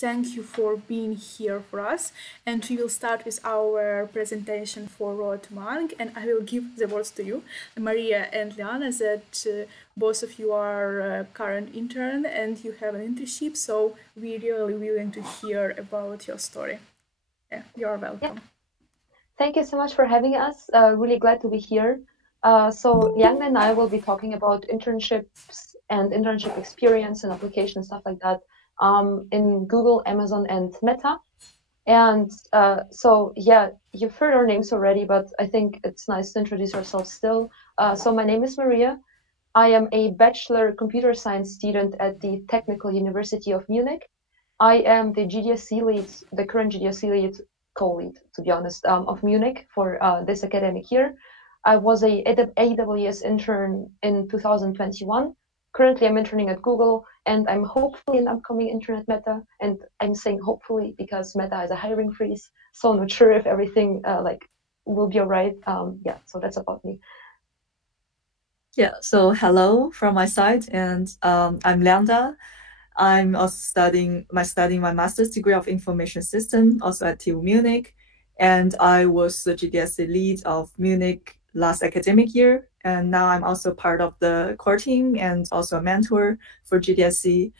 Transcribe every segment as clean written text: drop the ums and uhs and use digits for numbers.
thank you for being here for us. And we will start with our presentation for Road to MAANG, and I will give the words to you, Maria and Liana, that both of you are current intern and you have an internship, so we're really willing to hear about your story. Yeah, you're welcome. Yeah. Thank you so much for having us. Really glad to be here. So Yang and I will be talking about internships and internship experience and application and stuff like that in Google, Amazon, and Meta. And so yeah, you've heard our names already, but I think it's nice to introduce ourselves still. So my name is Maria. I am a bachelor computer science student at the Technical University of Munich. I am the GDSC lead, the current GDSC lead, co-lead, to be honest, of Munich for this academic year. I was a AWS intern in 2021. Currently, I'm interning at Google, and I'm hopefully an upcoming intern at Meta. And I'm saying hopefully because Meta has a hiring freeze, so I'm not sure if everything will be all right. Yeah, so that's about me. Yeah, so hello from my side, and I'm Leanda. I'm also studying my master's degree of information system, also at TU Munich, and I was the GDSC lead of Munich last academic year, and now I'm also part of the core team and also a mentor for GDSC.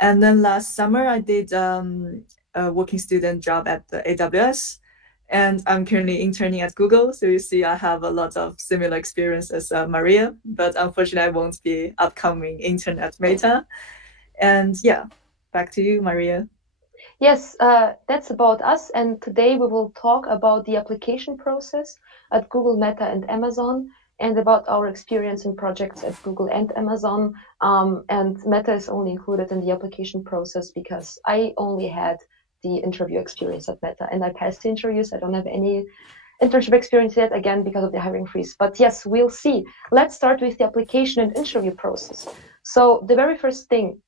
And then last summer I did a working student job at the AWS, and I'm currently interning at Google. So you see, I have a lot of similar experience as Maria, but unfortunately I won't be upcoming intern at Meta. And yeah, back to you, Maria. Yes, that's about us. And today we will talk about the application process at Google, Meta, and Amazon, and about our experience in projects at Google and Amazon. And Meta is only included in the application process because I only had the interview experience at Meta, and I passed the interviews. I don't have any internship experience yet, again, because of the hiring freeze. But yes, we'll see. Let's start with the application and interview process. So the very first thing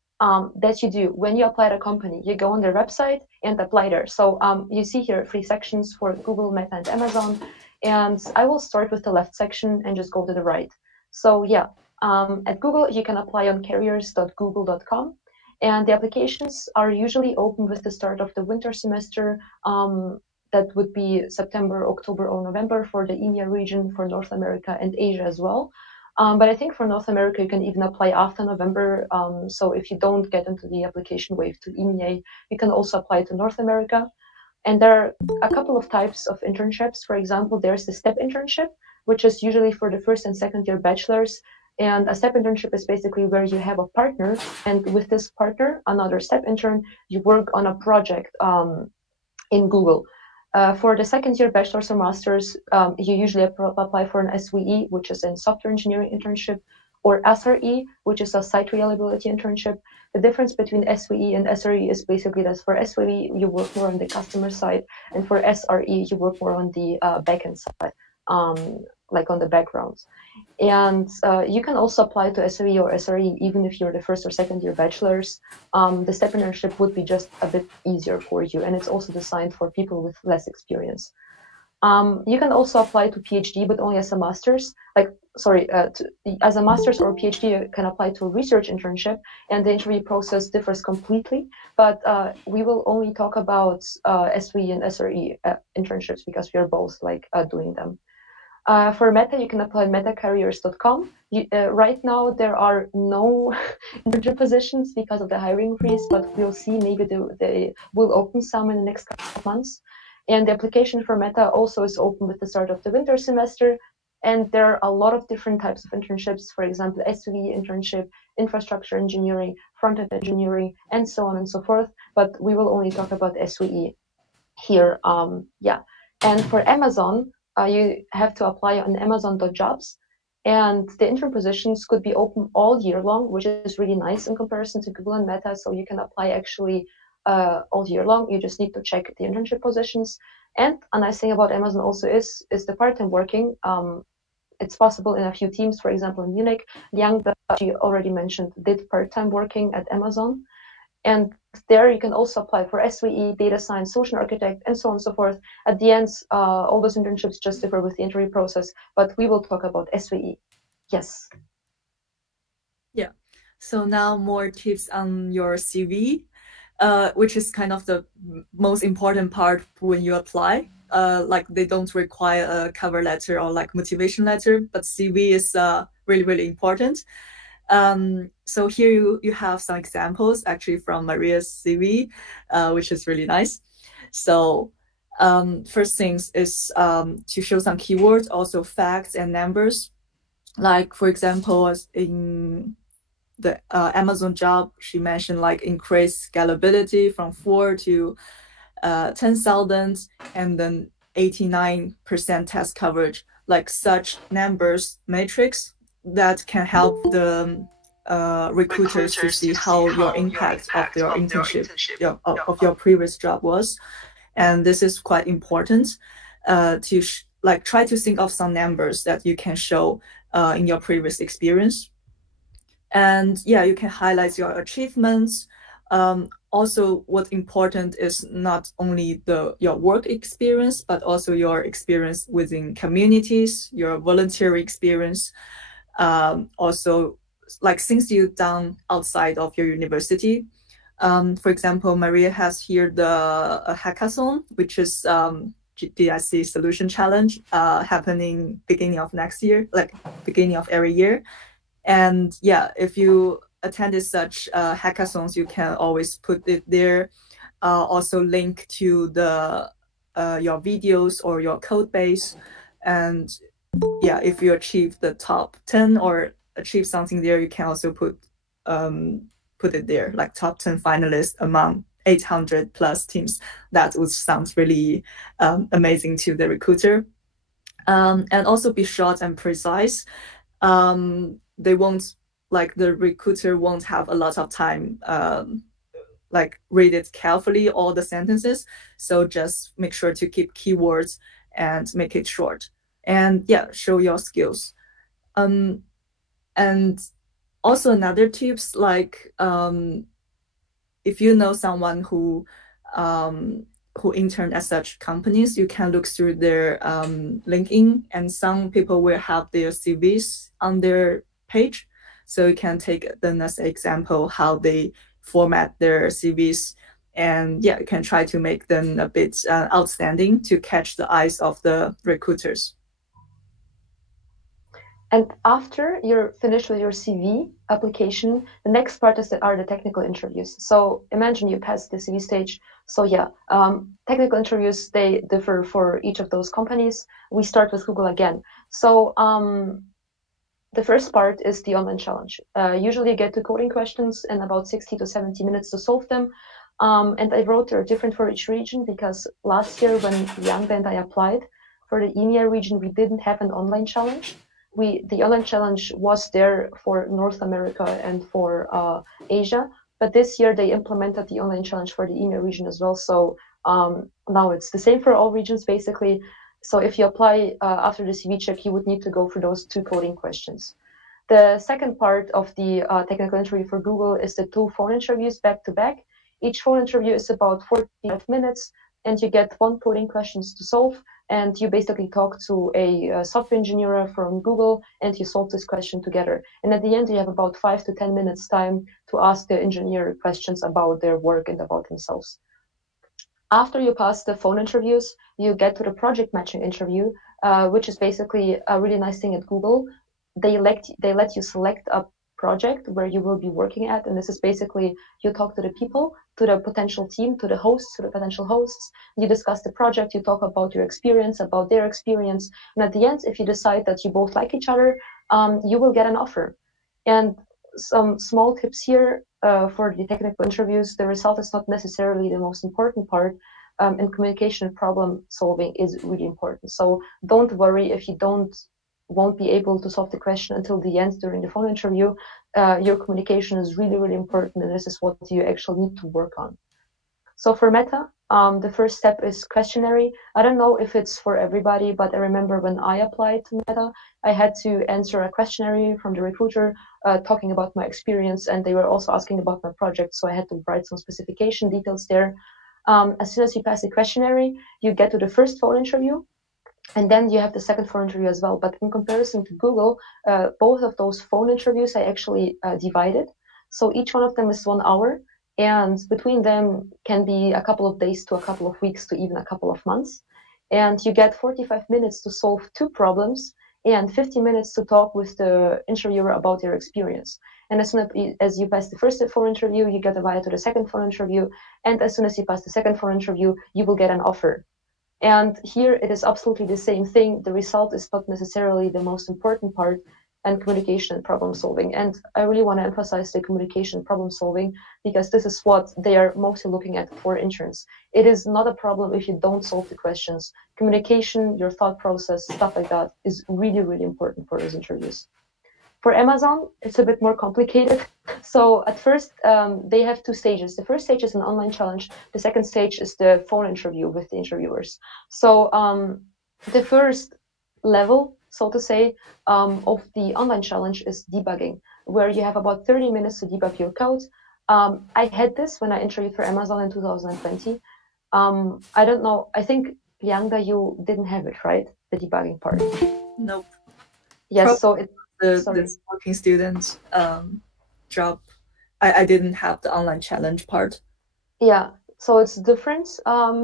that you do when you apply at a company, you go on their website and apply there. So you see here 3 sections for Google, Meta, and Amazon. And I will start with the left section and just go to the right. So yeah, at Google, you can apply on careers.google.com. And the applications are usually open with the start of the winter semester. That would be September, October, or November for the EMEA region, for North America and Asia as well. But I think for North America, you can even apply after November. So if you don't get into the application wave to EMEA, you can also apply to North America. And there are a couple of types of internships. For example, there's the STEP internship, which is usually for the 1st and 2nd year bachelors. And a STEP internship is basically where you have a partner, and with this partner, another STEP intern, you work on a project in Google. For the 2nd year bachelor's or master's, you usually apply for an SWE, which is a software engineering internship, or SRE, which is a site reliability internship. The difference between SWE and SRE is basically that for SWE, you work more on the customer side, and for SRE, you work more on the backend side, like on the backgrounds. And you can also apply to SRE or SRE even if you're the 1st or 2nd year bachelors. The STEP internship would be just a bit easier for you, and it's also designed for people with less experience. You can also apply to PhD, but only as a master's. As a master's or PhD, you can apply to a research internship, and the interview process differs completely. But we will only talk about SWE and SRE internships because we are both doing them. For Meta, you can apply metacareers.com. Right now, there are no internship positions because of the hiring freeze, but we'll see. Maybe they will open some in the next couple of months. And the application for Meta also is open with the start of the winter semester. And there are a lot of different types of internships, for example, SWE internship, infrastructure engineering, front-end engineering, and so on and so forth. But we will only talk about SWE here. Yeah. And for Amazon, you have to apply on Amazon.jobs, and the intern positions could be open all year long, which is really nice in comparison to Google and Meta. So you can apply actually all year long. You just need to check the internship positions. And a nice thing about Amazon also is the part-time working. It's possible in a few teams. For example, in Munich, Yang, that she already mentioned, did part-time working at Amazon. And there you can also apply for SWE, data science, solution architect, and so on and so forth. At the end, all those internships just differ with the interview process, but we will talk about SWE. Yes. Yeah. So now more tips on your CV. which is kind of the most important part when you apply. Like they don't require a cover letter or like motivation letter, but CV is really, really important. So here you have some examples actually from Maria's CV, which is really nice. So first things is to show some keywords, also facts and numbers. Like for example, in the Amazon job, she mentioned like increase scalability from 4 to 10,000 and then 89% test coverage. Like such numbers matrix that can help the recruiters to see how your impact of your internship, of your previous job was. And this is quite important to like try to think of some numbers that you can show in your previous experience. And yeah, you can highlight your achievements. Also, what's important is not only your work experience, but also your experience within communities, your voluntary experience. Also, like things you've done outside of your university. For example, Maria has here the hackathon, which is GDIC Solution Challenge, happening beginning of next year, like beginning of every year. And yeah, if you attended such hackathons, you can always put it there. Also link to the your videos or your code base. And yeah, if you achieve the top 10 or achieve something there, you can also put it there, like top 10 finalists among 800 plus teams. That would sound really amazing to the recruiter. And also be short and precise. They won't, like the recruiter won't have a lot of time like read it carefully, all the sentences. So just make sure to keep keywords and make it short. And yeah, show your skills. And also another tips, like if you know someone who interned at such companies, you can look through their LinkedIn, and some people will have their CVs on their page. So you can take them as an example how they format their CVs, and yeah, you can try to make them a bit outstanding to catch the eyes of the recruiters. And after you're finished with your CV application, the next part are the technical interviews. So imagine you pass the CV stage. So yeah, technical interviews, they differ for each of those companies. We start with Google again. So the first part is the online challenge. Usually you get 2 coding questions and about 60 to 70 minutes to solve them. And I wrote they're different for each region, because last year when Leanda and I applied for the EMEA region, we didn't have an online challenge. The online challenge was there for North America and for Asia, but this year they implemented the online challenge for the EMEA region as well. So now it's the same for all regions basically. So if you apply after the CV check, you would need to go for those 2 coding questions. The second part of the technical interview for Google is the 2 phone interviews back to back. Each phone interview is about 45 minutes, and you get 1 coding questions to solve. And you basically talk to a software engineer from Google, and you solve this question together. And at the end, you have about 5 to 10 minutes time to ask the engineer questions about their work and about themselves. After you pass the phone interviews, you get to the project matching interview, which is basically a really nice thing at Google. They let you select a project where you will be working at, and this is basically you talk to the people, to the potential team, to the hosts, to the potential hosts. You discuss the project, you talk about your experience, about their experience, and at the end, if you decide that you both like each other, you will get an offer. And some small tips here for the technical interviews: the result is not necessarily the most important part, and communication and problem solving is really important. So don't worry if you won't be able to solve the question until the end during the phone interview. Your communication is really, really important, and this is what you actually need to work on. So for Meta, the first step is questionnaire. I don't know if it's for everybody, but I remember when I applied to Meta, I had to answer a questionnaire from the recruiter talking about my experience, and they were also asking about my project, so I had to write some specification details there. As soon as you pass the questionnaire, you get to the first phone interview. And then you have the second phone interview as well. But in comparison to Google, both of those phone interviews I actually divided. So each one of them is 1 hour. And between them can be a couple of days to a couple of weeks to even a couple of months. And you get 45 minutes to solve 2 problems and 50 minutes to talk with the interviewer about your experience. And as soon as you pass the first phone interview, you get invited to the second phone interview. And as soon as you pass the second phone interview, you will get an offer. And here it is absolutely the same thing. The result is not necessarily the most important part, and communication and problem solving. And I really want to emphasize the communication and problem solving, because this is what they are mostly looking at for interns. It is not a problem if you don't solve the questions. Communication, your thought process, stuff like that is really, really important for those interviews. For Amazon, it's a bit more complicated. So at first, they have 2 stages. The first stage is an online challenge. The second stage is the phone interview with the interviewers. So the first level, so to say, of the online challenge is debugging, where you have about 30 minutes to debug your code. I had this when I interviewed for Amazon in 2020. I don't know, I think, Lianga, you didn't have it, right? The debugging part. Nope. Yes, so it the working student job, I didn't have the online challenge part. Yeah, so it's different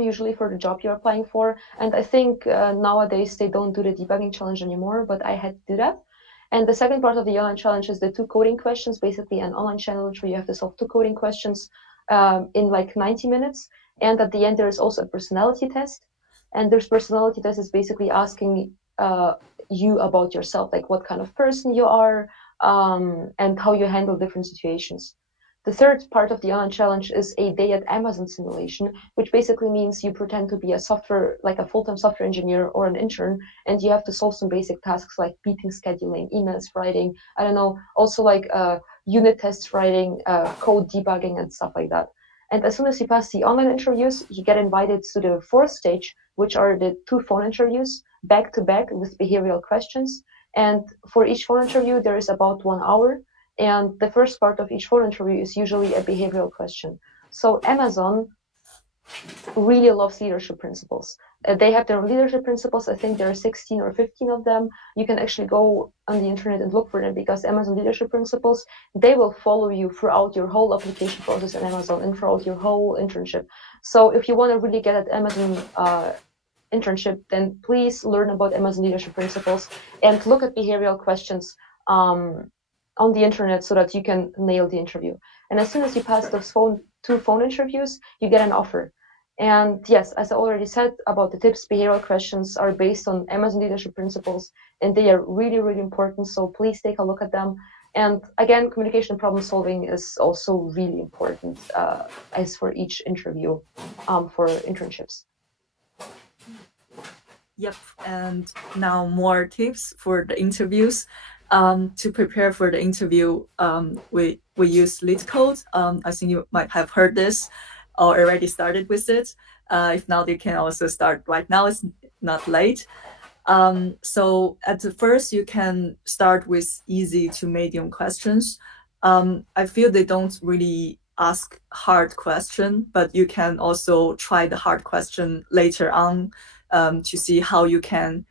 usually for the job you're applying for. And I think nowadays they don't do the debugging challenge anymore, but I had to do that. And the second part of the online challenge is the 2 coding questions, basically an online challenge where you have to solve 2 coding questions in like 90 minutes. And at the end, there is also a personality test. And this personality test is basically asking you about yourself, like what kind of person you are and how you handle different situations. The third part of the online challenge is a day at Amazon simulation, which basically means you pretend to be a software, like a full-time software engineer or an intern, and you have to solve some basic tasks like meeting scheduling, emails writing, I don't know, also like unit tests writing, code debugging and stuff like that. And as soon as you pass the online interviews, you get invited to the 4th stage, which are the 2 phone interviews, back to back with behavioral questions. And for each phone interview, there is about 1 hour. And the first part of each phone interview is usually a behavioral question. So Amazon really loves leadership principles. They have their own leadership principles. I think there are 16 or 15 of them. You can actually go on the internet and look for them, because Amazon leadership principles, they will follow you throughout your whole application process at Amazon and throughout your whole internship. So if you want to really get at Amazon internship, then please learn about Amazon leadership principles and look at behavioral questions on the internet so that you can nail the interview. And as soon as you pass those 2 phone interviews, you get an offer. And yes, as I already said about the tips, behavioral questions are based on Amazon leadership principles, and they are really, really important. So please take a look at them. And again, communication and problem solving is also really important as for each interview for internships. Yep, and now more tips for the interviews. To prepare for the interview, we use Leetcode. I think you might have heard this or already started with it. If not, you can also start right now. It's not late. So at the first, you can start with easy to medium questions. I feel they don't really ask hard question, but you can also try the hard question later on to see how you can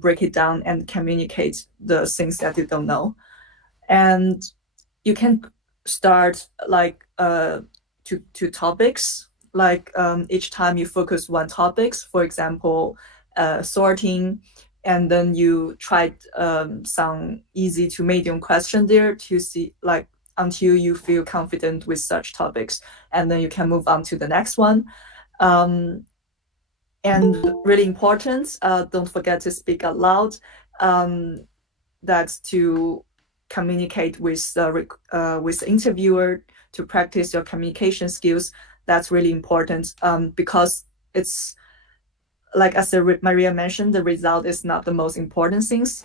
break it down and communicate the things that you don't know. And you can start like two topics, like each time you focus 1 topics, for example, sorting, and then you tried some easy to medium question there to see, like, until you feel confident with such topics, and then you can move on to the next one. And really important, don't forget to speak out loud. That's to communicate with the interviewer, to practice your communication skills. That's really important because it's, like as Maria mentioned, the result is not the most important things.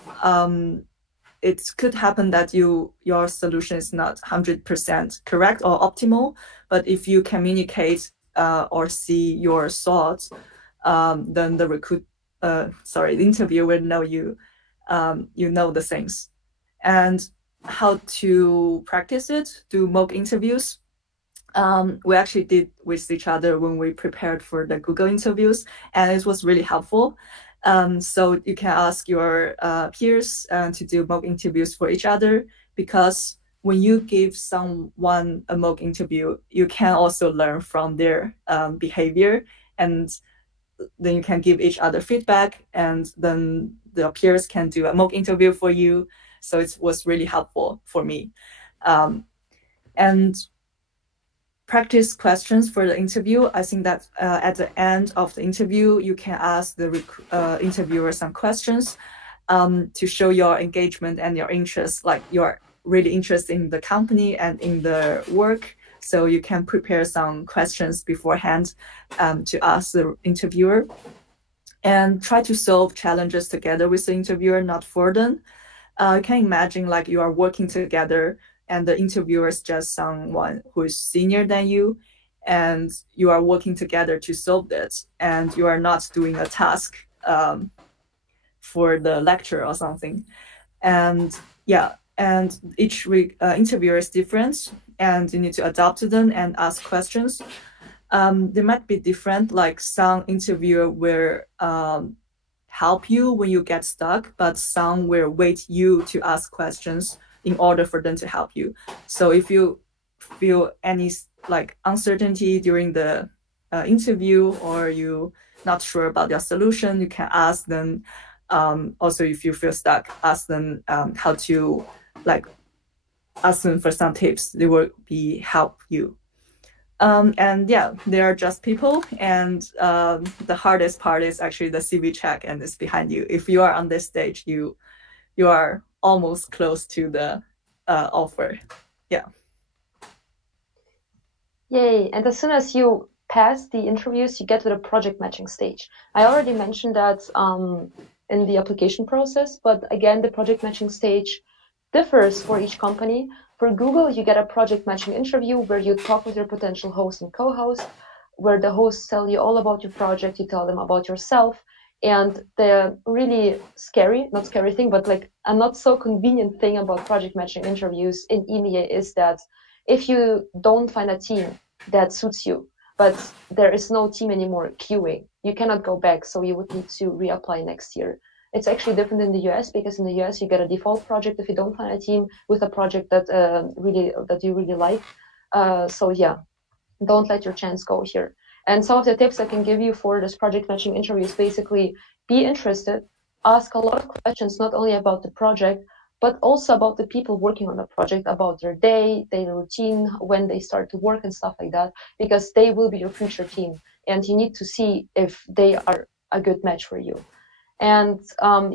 It could happen that your solution is not 100% correct or optimal, but if you communicate or see your thoughts, then the interviewer will know you know the things. And how to practice it, do mock interviews. We actually did with each other when we prepared for the Google interviews, and it was really helpful. So you can ask your peers to do mock interviews for each other, because when you give someone a mock interview, you can also learn from their behavior, and then you can give each other feedback, and then the peers can do a mock interview for you. So it was really helpful for me. And practice questions for the interview. I think that at the end of the interview, you can ask the interviewer some questions to show your engagement and your interest, like you're really interested in the company and in the work. So you can prepare some questions beforehand to ask the interviewer, and try to solve challenges together with the interviewer, not for them. You can imagine like you are working together and the interviewer is just someone who is senior than you, and you are working together to solve this, and you are not doing a task for the lecture or something. And yeah, and each interviewer is different, and you need to adapt to them and ask questions. They might be different, like some interviewer will help you when you get stuck, but some will wait you to ask questions in order for them to help you. So if you feel any like uncertainty during the interview, or you not sure about your solution, you can ask them. Also, if you feel stuck, ask them how to ask them for some tips. They will help you. And yeah, they are just people, and the hardest part is actually the CV check, and it's behind you. If you are on this stage, you are almost close to the offer. Yeah. Yay. And as soon as you pass the interviews, you get to the project matching stage. I already mentioned that in the application process, but again, the project matching stage differs for each company. For Google, you get a project matching interview where you talk with your potential host and co-host, where the hosts tell you all about your project, you tell them about yourself. And the really not scary thing, but like a not so convenient thing about project matching interviews in EMEA is that if you don't find a team that suits you, but there is no team anymore queuing, you cannot go back. So you would need to reapply next year. It's actually different in the US, because in the US you get a default project if you don't find a team with a project that you really like. So yeah, don't let your chance go here. And some of the tips I can give you for this project matching interview is basically be interested, ask a lot of questions, not only about the project, but also about the people working on the project, about their day, their routine, when they start to work and stuff like that, because they will be your future team. And you need to see if they are a good match for you. And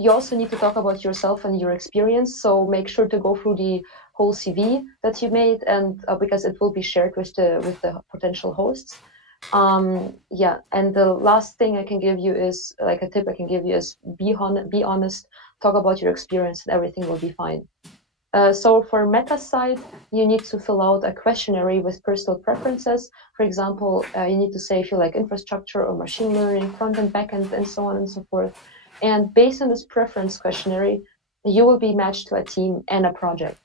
you also need to talk about yourself and your experience. So make sure to go through the whole CV that you made, and because it will be shared with the potential hosts. Yeah, and the last thing I can give you is, like a tip I can give you is be honest, talk about your experience, and everything will be fine. So for meta side, you need to fill out a questionnaire with personal preferences. For example, you need to say if you like infrastructure or machine learning, front and back end, and so on and so forth. And based on this preference questionnaire, you will be matched to a team and a project.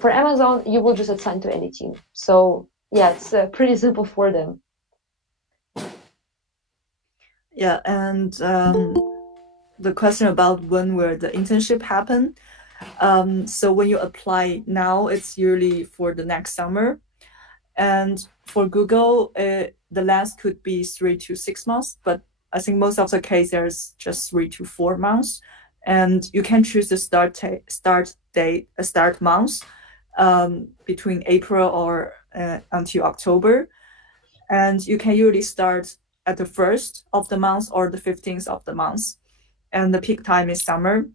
For Amazon, you will just assign to any team. So yeah, it's pretty simple for them. Yeah, and the question about when will the internship happen. So when you apply now, it's usually for the next summer. And for Google, the last could be 3 to 6 months, but I think most of the case there's just 3 to 4 months. And you can choose the start month between April or until October. And you can usually start at the 1st of the month or the 15th of the month. And the peak time is summer.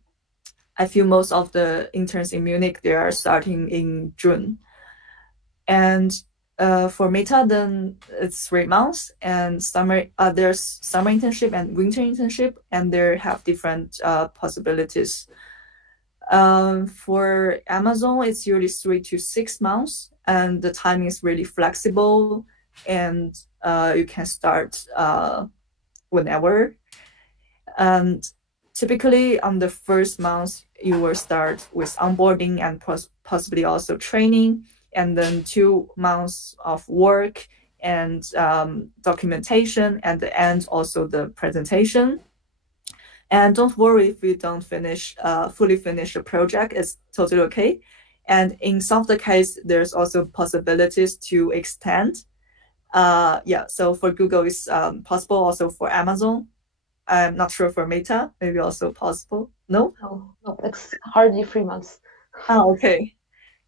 I feel most of the interns in Munich, they are starting in June. And for Meta, then it's 3 months, and there's summer internship and winter internship, and they have different possibilities. For Amazon, it's usually 3 to 6 months, and the timing is really flexible, and you can start whenever. And typically on the first month, you will start with onboarding and possibly also training, and then 2 months of work and documentation, and the end also the presentation. And don't worry if you don't fully finish the project, it's totally okay. And in some of the case, there's also possibilities to extend. So for Google, it's possible. Also for Amazon, I'm not sure for Meta, maybe also possible. No, it's hardly 3 months. Oh, okay.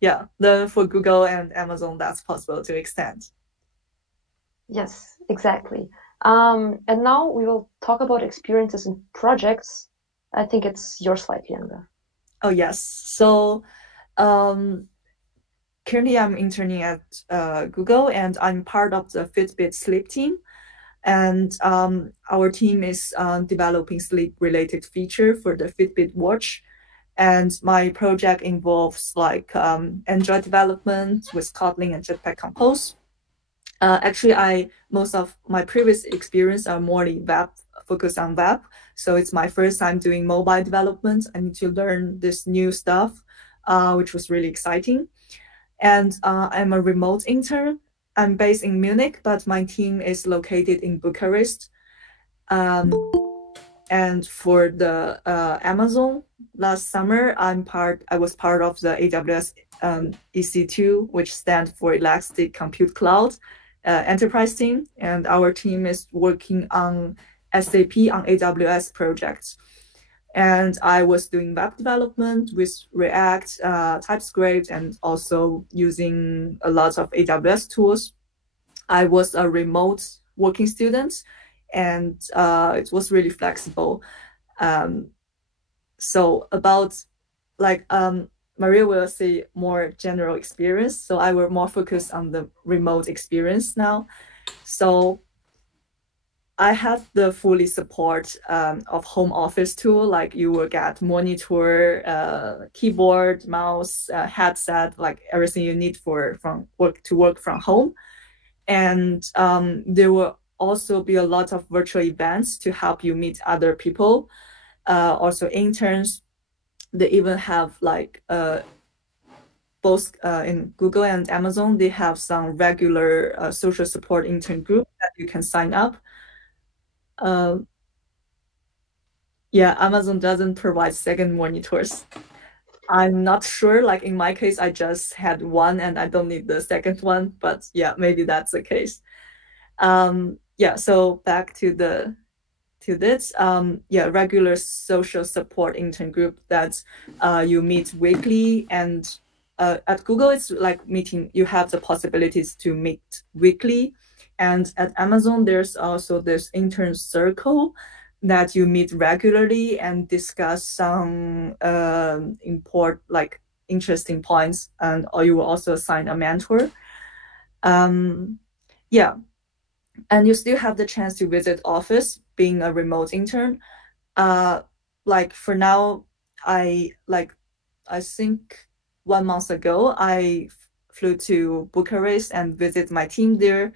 Yeah, then for Google and Amazon, that's possible to extend. Yes, exactly. And now we will talk about experiences in projects. I think it's your slide, Leander. Oh, yes. So currently I'm interning at Google, and I'm part of the Fitbit sleep team. And our team is developing sleep-related feature for the Fitbit watch. And my project involves like Android development with Kotlin and Jetpack Compose. Actually, most of my previous experience are more web, focused on web. So it's my first time doing mobile development. I need to learn this new stuff, which was really exciting. And I'm a remote intern. I'm based in Munich, but my team is located in Bucharest. And for the Amazon, last summer, I was part of the AWS EC2, which stands for Elastic Compute Cloud enterprise team. And our team is working on SAP on AWS projects. And I was doing web development with React, TypeScript, and also using a lot of AWS tools. I was a remote working student, and it was really flexible. So about like Maria will say more general experience. So I will more focus on the remote experience now. So I have the fully support of home office tool, like you will get monitor, keyboard, mouse, headset, like everything you need to work from home. And there will also be a lot of virtual events to help you meet other people. Also interns, they even have like both in Google and Amazon, they have some regular social support intern group that you can sign up. Amazon doesn't provide second monitors. I'm not sure, like in my case, I just had one and I don't need the second one, but yeah, maybe that's the case. So back to this, regular social support intern group that you meet weekly. And at Google, it's like meeting, you have the possibilities to meet weekly. And at Amazon, there's also this intern circle that you meet regularly and discuss some interesting points, or you will also assign a mentor. And you still have the chance to visit office being a remote intern. Like for now, I think 1 month ago, I flew to Bucharest and visit my team there.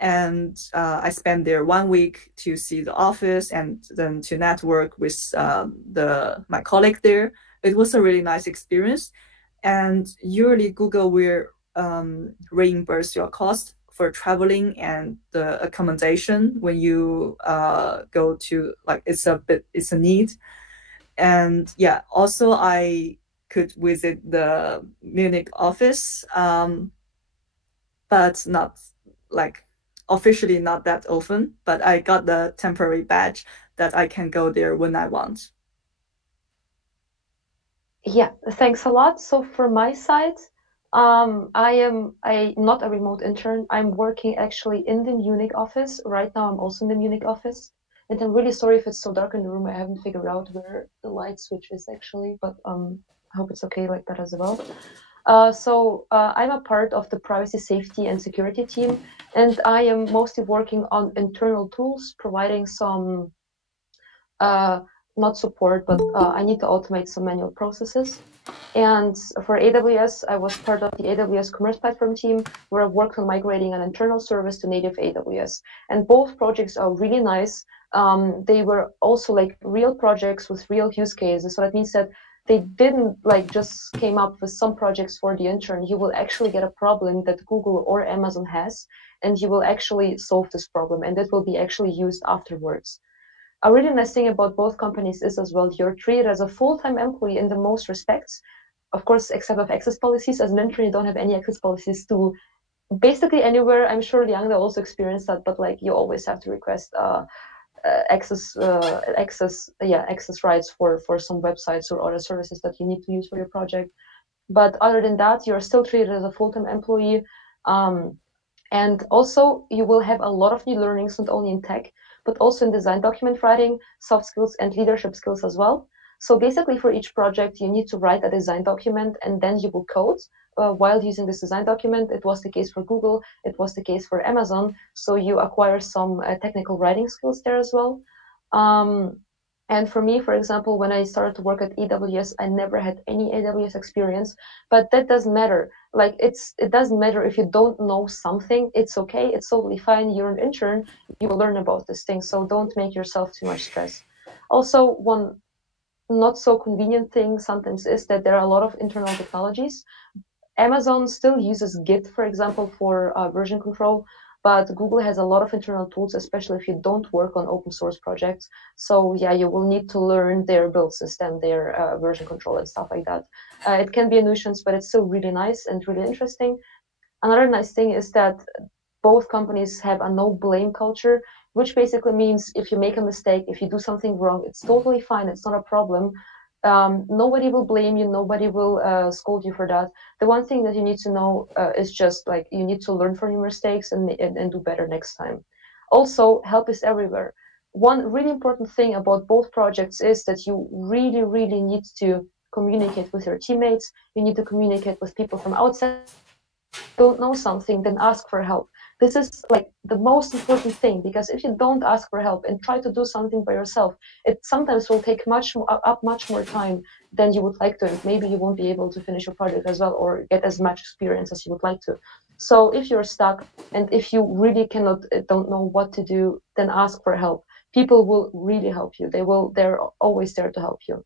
And I spent there 1 week to see the office and then to network with my colleague there. It was a really nice experience. And usually Google will reimburse your cost for traveling and the accommodation when you go to, like, it's a need. And yeah, also I could visit the Munich office, but not like officially not that often, but I got the temporary badge that I can go there when I want. Yeah, thanks a lot. So for my side, I'm not a remote intern. I'm working actually in the Munich office. Right now, I'm also in the Munich office. And I'm really sorry if it's so dark in the room. I haven't figured out where the light switch is actually, but I hope it's okay like that as well. So I'm a part of the privacy, safety, and security team, and I am mostly working on internal tools, providing some, not support, but I need to automate some manual processes. And for AWS, I was part of the AWS Commerce Platform team, where I worked on migrating an internal service to native AWS. And both projects are really nice. They were also like real projects with real use cases. So that means that they didn't like just came up with some projects for the intern. You will actually get a problem that Google or Amazon has, and you will actually solve this problem, and it will be actually used afterwards. A really nice thing about both companies is as well, you're treated as a full-time employee in the most respects. of course, except of access policies. As an intern, you don't have any access policies to basically anywhere. I'm sure Liangda also experienced that, but like you always have to request access rights for some websites or other services that you need to use for your project. But other than that, you're still treated as a full-time employee. And also you will have a lot of new learnings, not only in tech, but also in design document writing, soft skills, and leadership skills as well. So basically for each project, you need to write a design document and then you will code while using this design document. It was the case for Google, it was the case for Amazon. So you acquire some technical writing skills there as well. And for me, for example, when I started to work at AWS, I never had any AWS experience, but that doesn't matter. Like it doesn't matter if you don't know something, it's okay, it's totally fine. You're an intern, you will learn about this thing. So don't make yourself too much stress. Also, one not so convenient thing sometimes is that there are a lot of internal technologies. Amazon still uses Git, for example, for version control, but Google has a lot of internal tools, especially if you don't work on open source projects. So yeah, you will need to learn their build system, their version control and stuff like that. It can be a nuisance, but it's still really nice and really interesting. Another nice thing is that both companies have a no blame culture, which basically means if you make a mistake, if you do something wrong, it's totally fine, it's not a problem. Nobody will blame you, nobody will scold you for that. The one thing that you need to know is just like you need to learn from your mistakes and do better next time. Also, help is everywhere. One really important thing about both projects is that you really, really need to communicate with your teammates. You need to communicate with people from outside. Don't know something, then ask for help. This is like the most important thing, because if you don't ask for help and try to do something by yourself, it sometimes will take much more time than you would like to, and maybe you won't be able to finish your project as well or get as much experience as you would like to. So if you're stuck and if you really don't know what to do, then ask for help. People will really help you. They're always there to help you.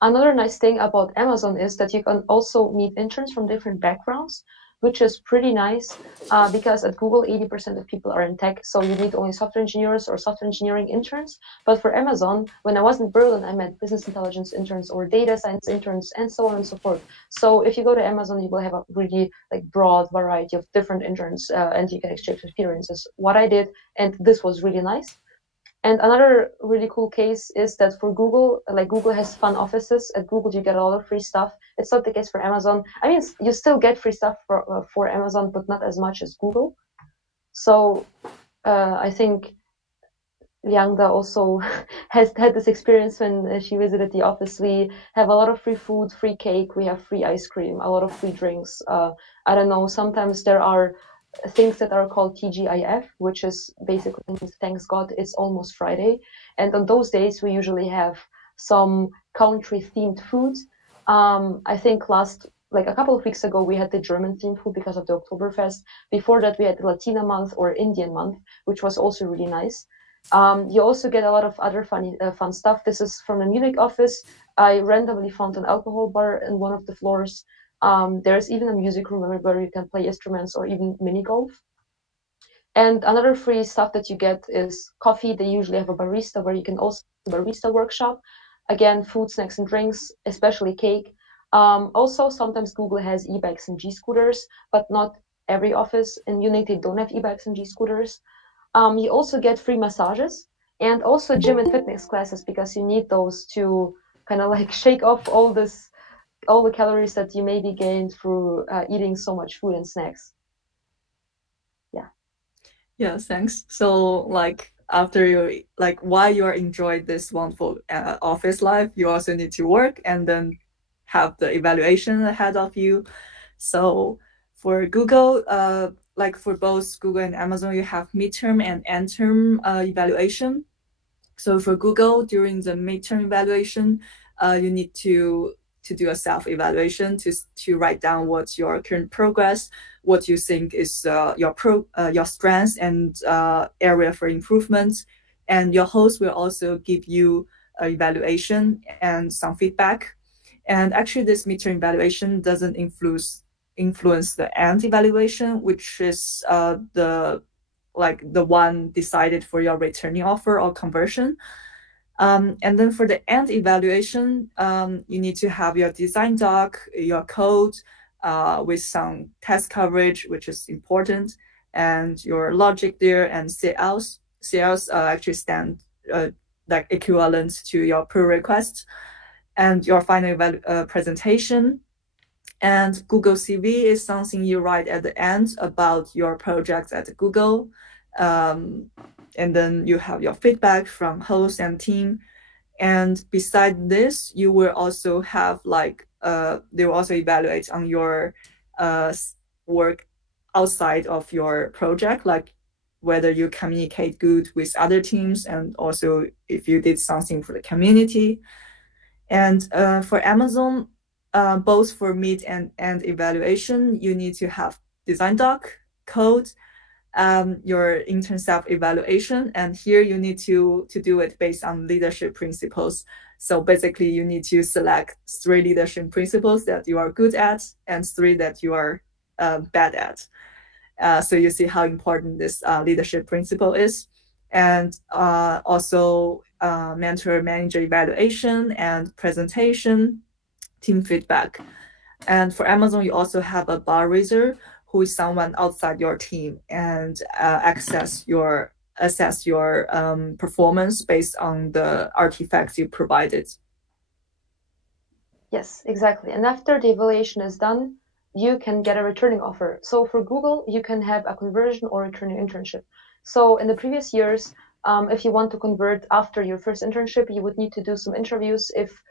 Another nice thing about Amazon is that you can also meet interns from different backgrounds, which is pretty nice because at Google, 80% of people are in tech, so you need only software engineers or software engineering interns. But for Amazon, when I was in Berlin, I met business intelligence interns or data science interns and so on and so forth. So if you go to Amazon, you will have a really broad variety of different interns and you can exchange experiences. What I did, and this was really nice. And another really cool case is that for Google, Google has fun offices. At Google, you get a lot of free stuff. It's not the case for Amazon. I mean, you still get free stuff for Amazon, but not as much as Google. So I think Liangda also has had this experience when she visited the office. We have a lot of free food, free cake. We have free ice cream, a lot of free drinks. I don't know, sometimes there are things that are called TGIF, which is basically means thanks God it's almost Friday. And on those days, we usually have some country-themed food. I think a couple of weeks ago, we had the German-themed food because of the Oktoberfest. Before that, we had the Latina month or Indian month, which was also really nice. You also get a lot of other fun stuff. This is from the Munich office. I randomly found an alcohol bar in one of the floors. There's even a music room where you can play instruments or even mini golf. And another free stuff that you get is coffee. They usually have a barista where you can also do a barista workshop. Again, food, snacks, and drinks, especially cake. Also, sometimes Google has e-bikes and G-scooters, but not every office. In Munich, they don't have e-bikes and G-scooters. You also get free massages and also gym and fitness classes because you need those to kind of shake off all the calories that you maybe gained through eating so much food and snacks. Yeah, thanks. So after you while you are enjoying this wonderful office life, you also need to work and then have the evaluation ahead of you. So for Google, for both Google and Amazon, you have midterm and end term evaluation. So for Google, during the midterm evaluation, you need to do a self-evaluation to write down what's your current progress, what you think is your strengths and area for improvement. And your host will also give you an evaluation and some feedback. And actually, this midterm evaluation doesn't influence the end evaluation, which is the one decided for your returning offer or conversion. And then for the end evaluation, you need to have your design doc, your code with some test coverage, which is important, and your logic there, and CLs. CLs actually stand like equivalent to your pull request, and your final presentation. And Google CV is something you write at the end about your project at Google. And then you have your feedback from host and team. And beside this, you will also have like, they will also evaluate on your work outside of your project, like whether you communicate good with other teams, and also if you did something for the community. And for Amazon, both for mid and end evaluation, you need to have design doc, code, your intern self-evaluation, and here you need to do it based on leadership principles. So basically, you need to select 3 leadership principles that you are good at and 3 that you are bad at. So you see how important this leadership principle is. And also mentor manager evaluation and presentation, team feedback. And for Amazon, you also have a bar raiser, who is someone outside your team, and assess your performance based on the artifacts you provided. Yes, exactly. And after the evaluation is done, you can get a returning offer. So for Google, you can have a conversion or returning internship. So in the previous years, if you want to convert after your first internship, you would need to do some interviews if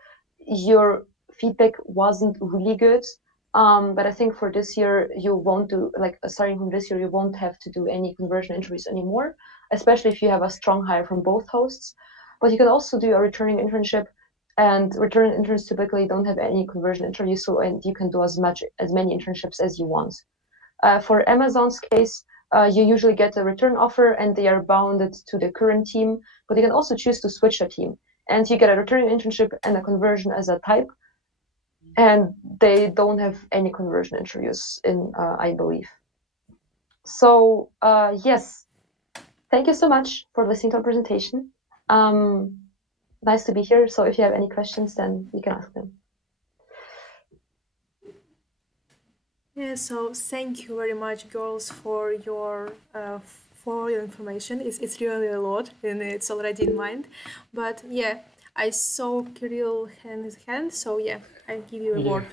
your feedback wasn't really good. But I think for this year, you won't do, like starting from this year, you won't have to do any conversion interviews anymore, especially if you have a strong hire from both hosts. But you can also do a returning internship, and returning interns typically don't have any conversion interviews, so and you can do as many internships as you want. For Amazon's case, you usually get a return offer and they are bounded to the current team, but you can also choose to switch a team. And you get a returning internship and a conversion as a type, and they don't have any conversion interviews in, I believe. So yes, thank you so much for listening to our presentation. Nice to be here. So if you have any questions, then you can ask them. Yeah, so thank you very much, girls, for your information. It's really a lot, and it's already in mind. But yeah, I saw Kirill his hand, so yeah, I give you a word.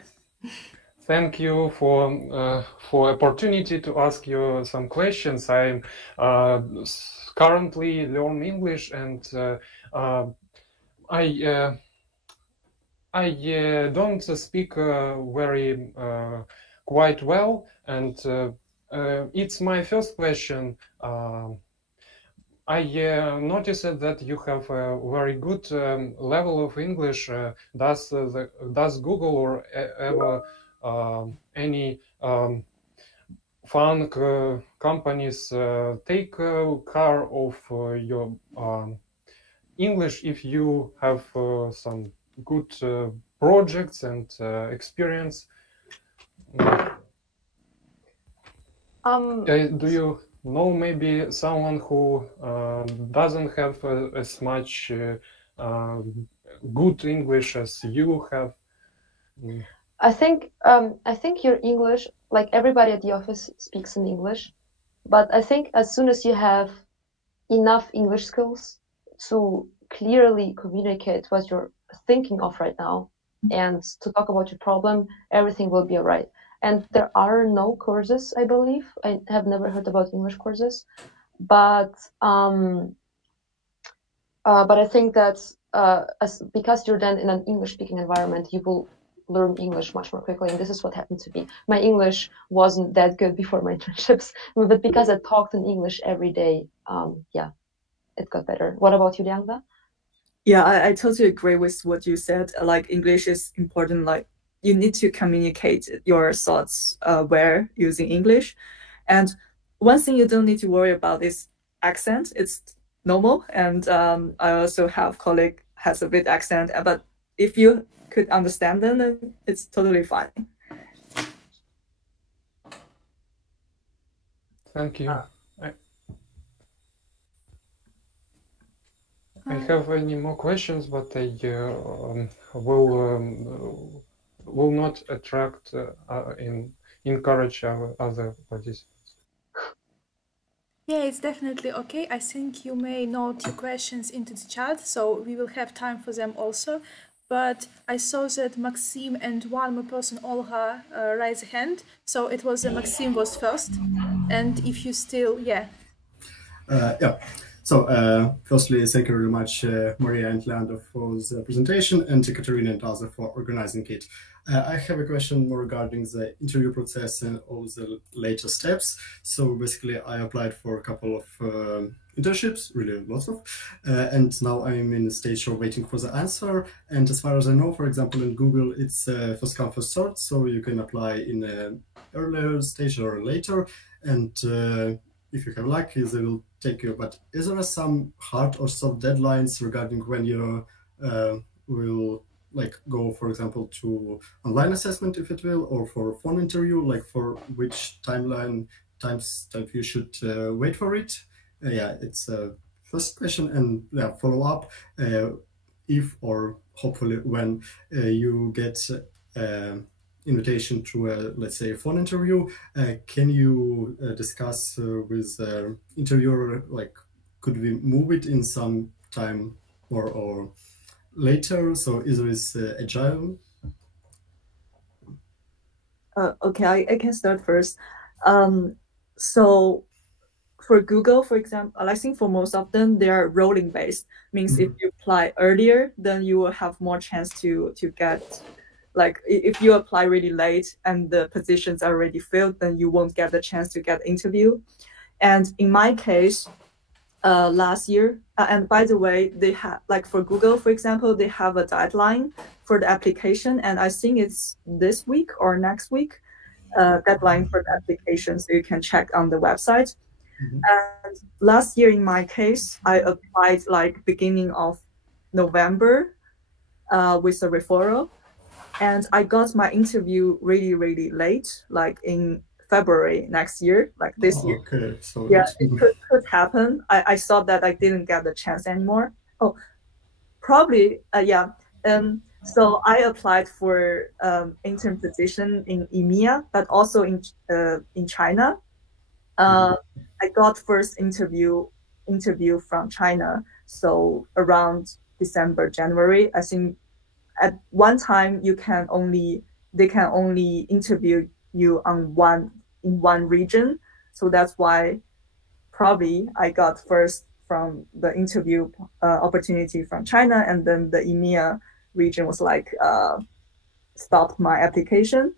Thank you for opportunity to ask you some questions. I'm currently learn English, and I don't speak very quite well, and it's my first question. I noticed that you have a very good level of English. Does Google or ever any fun companies take care of your English if you have some good projects and experience? Do you know maybe someone who doesn't have as much good English as you have? I think your English, like everybody at the office speaks in English, but I think as soon as you have enough English skills to clearly communicate what you're thinking of right now and to talk about your problem, everything will be all right. And there are no courses, I believe. I have never heard about English courses, but I think that because you're then in an English-speaking environment, you will learn English much more quickly. And this is what happened to me. My English wasn't that good before my internships, but because I talked in English every day, yeah, it got better. What about you, Liangda? Yeah, I totally agree with what you said. Like English is important. Like you need to communicate your thoughts where using English. And one thing you don't need to worry about is accent. It's normal. And I also have colleague has a bit accent, but if you could understand them, then it's totally fine. Thank you. I have any more questions, but I will not attract encourage other participants. Yeah, it's definitely okay. I think you may note your questions into the chat, so we will have time for them also. But I saw that Maxim and one more person, Olga, raised a hand. So it was Maxim was first. And if you still, yeah. Yeah. So firstly, thank you very much, Maria and Leander, for the presentation, and to Katerina and Asa for organizing it. I have a question more regarding the interview process and all the later steps. So basically, I applied for a couple of internships, really lots of, and now I'm in the stage of waiting for the answer. And as far as I know, for example, in Google, it's first come, first served, so you can apply in an earlier stage or later. And if you have luck, they will take you. But is there some hard or soft deadlines regarding when you will go, for example, to online assessment, if it will, or for phone interview, like for which times you should wait for it? Yeah, it's a first question. And follow up, if or hopefully when you get invitation to let's say a phone interview, can you discuss with the interviewer, like, could we move it in some time or later? So is this agile? Okay, I can start first. So for Google, for example, I think for most of them, they are rolling based. Means if you apply earlier, then you will have more chance to get, like, if you apply really late and the positions are already filled, then you won't get the chance to get interview. And in my case, last year, and by the way, they have, like for Google, for example, they have a deadline for the application, and I think it's this week or next week, deadline for the application, so you can check on the website. And last year, in my case, I applied like beginning of November with a referral, and I got my interview really, really late, like in February next year, like this year. Okay, so yeah, it could happen. I saw that I didn't get the chance anymore. Oh, probably, yeah. So I applied for intern position in EMEA, but also in China. I got first interview from China. So around December, January, I think at one time they can only interview you in one region. So that's why probably I got first from the interview opportunity from China, and then the EMEA region was like stopped my application.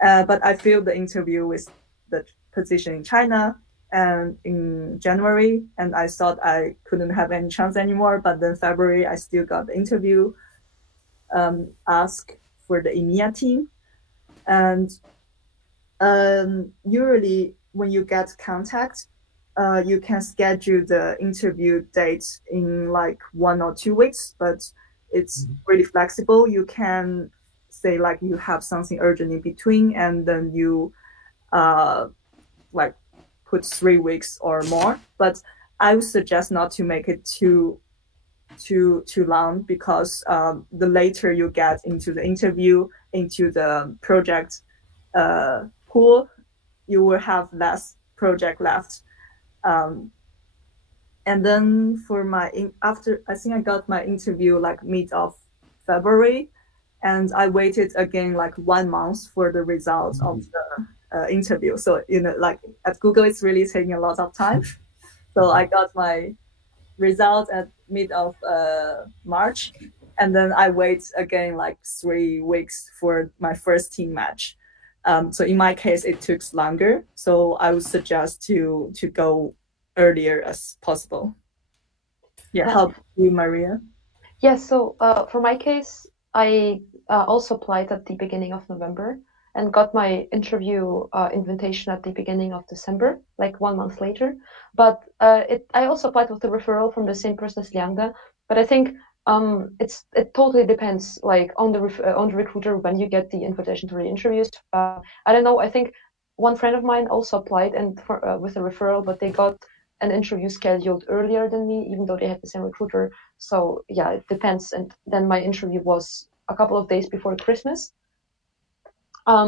But I filled the interview with the position in China and in January, and I thought I couldn't have any chance anymore. But then February, I still got the interview, asked for the EMEA team. And usually when you get contact, you can schedule the interview date in like 1 or 2 weeks, but it's really flexible. You can say like you have something urgent in between, and then you like put 3 weeks or more. But I would suggest not to make it too long, because the later you get into the interview, into the project pool, you will have less project left. And then for after I think I got my interview like mid of February, and I waited again like 1 month for the results of the interview. So like at Google, it's really taking a lot of time. So I got my results at mid of March, and then I wait again like 3 weeks for my first team match. So in my case, it took longer. So I would suggest to go earlier as possible. Yeah, how about you, Maria? Yeah, so for my case, I also applied at the beginning of November and got my interview invitation at the beginning of December, like 1 month later. But I also applied with the referral from the same person as Liangda. But I think it totally depends, like on the recruiter when you get the invitation to the interviews. I don't know. I think one friend of mine also applied and with a referral, but they got an interview scheduled earlier than me, even though they had the same recruiter. So yeah, it depends. And then my interview was a couple of days before Christmas.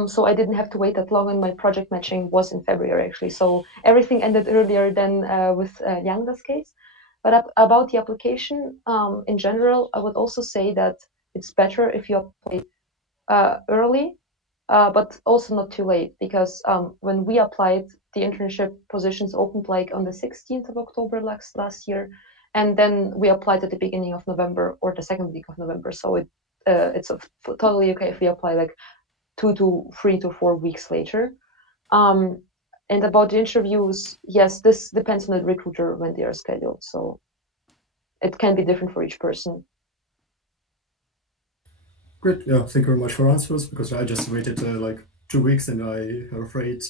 So I didn't have to wait that long, and my project matching was in February actually. So everything ended earlier than with Leanda's case. But about the application in general, I would also say that it's better if you apply early, but also not too late, because when we applied, the internship positions opened like on the 16th of October last year, and then we applied at the beginning of November or the second week of November. So it's totally okay if we apply like 2 to 3 to 4 weeks later. And about the interviews, yes, this depends on the recruiter when they are scheduled. So it can be different for each person. Great. Yeah, thank you very much for answers, because I just waited like 2 weeks and I am afraid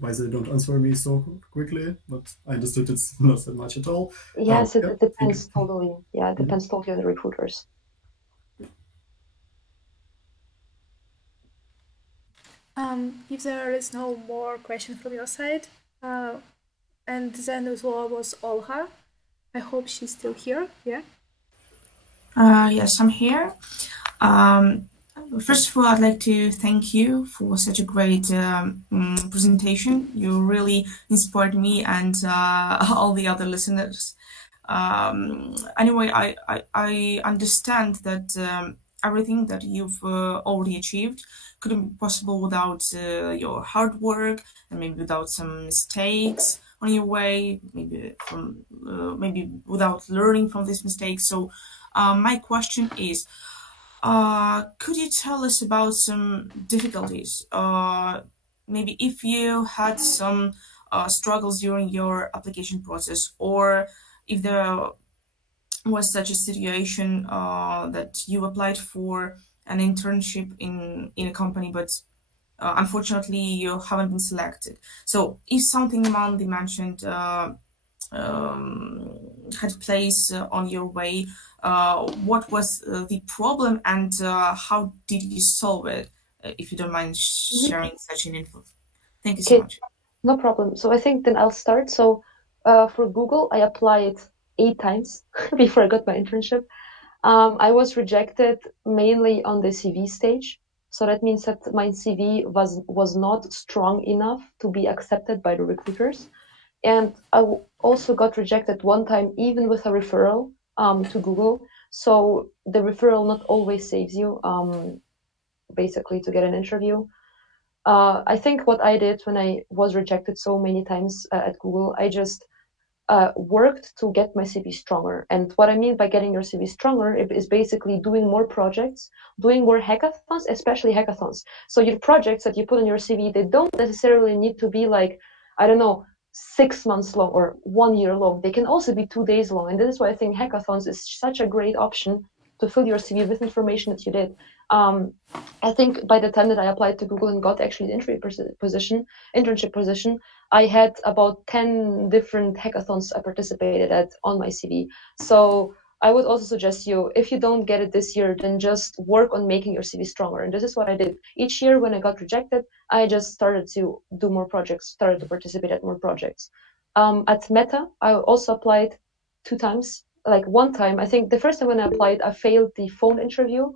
why they don't answer me so quickly, but I understood it's not that much at all. Yes, it depends totally. Yeah, it depends totally on the recruiters. If there is no more question from your side, and then as well was Olha. I hope she's still here. Yeah. Yes, I'm here. First of all, I'd like to thank you for such a great presentation. You really inspired me and all the other listeners. Anyway, I understand that everything that you've already achieved couldn't be possible without your hard work, and maybe without some mistakes on your way, maybe without learning from these mistakes. So my question is, could you tell us about some difficulties? Maybe if you had some struggles during your application process, or if there was such a situation that you applied for an internship in a company, but unfortunately you haven't been selected. So if something Mandy mentioned had place on your way, what was the problem, and how did you solve it? If you don't mind sharing such an info. Thank you so much. No problem. So I think then I'll start. So for Google, I applied 8 times before I got my internship. I was rejected mainly on the CV stage. So that means that my CV was not strong enough to be accepted by the recruiters. And I also got rejected one time, even with a referral to Google. So the referral not always saves you, basically, to get an interview. I think what I did when I was rejected so many times at Google, I just worked to get my CV stronger. And what I mean by getting your CV stronger is basically doing more projects, doing more hackathons, especially hackathons. So your projects that you put on your CV, they don't necessarily need to be like, I don't know, 6 months long or 1 year long. They can also be 2 days long. And this is why I think hackathons is such a great option to fill your CV with information that you did. I think by the time that I applied to Google and got actually the internship position, I had about 10 different hackathons I participated at on my CV. So I would also suggest you, if you don't get it this year, then just work on making your CV stronger. And this is what I did. Each year when I got rejected, I just started to do more projects, started to participate at more projects. At Meta, I also applied 2 times. Like one time, I think the first time when I applied, I failed the phone interview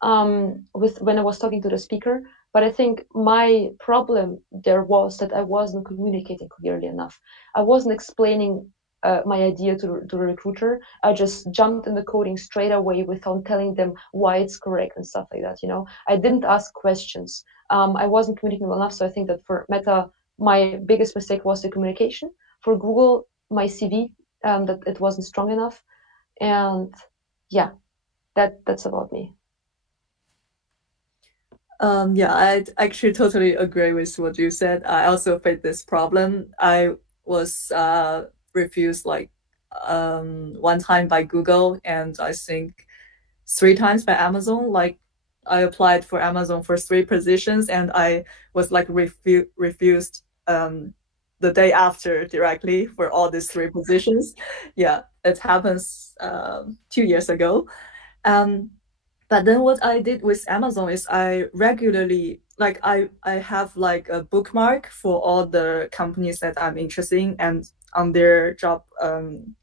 when I was talking to the speaker. But I think my problem there was that I wasn't communicating clearly enough. I wasn't explaining my idea to the recruiter. I just jumped in the coding straight away without telling them why it's correct and stuff like that. You know, I didn't ask questions. I wasn't communicating well enough. So I think that for Meta, my biggest mistake was the communication. For Google, my CV, that it wasn't strong enough. And yeah, that's about me. Yeah, I actually totally agree with what you said. I also faced this problem. I was refused like 1 time by Google, and I think 3 times by Amazon. Like I applied for Amazon for 3 positions, and I was like refused the day after directly for all these 3 positions. Yeah, it happens 2 years ago. But then what I did with Amazon is I regularly, like I have like a bookmark for all the companies that I'm interested in, and on their job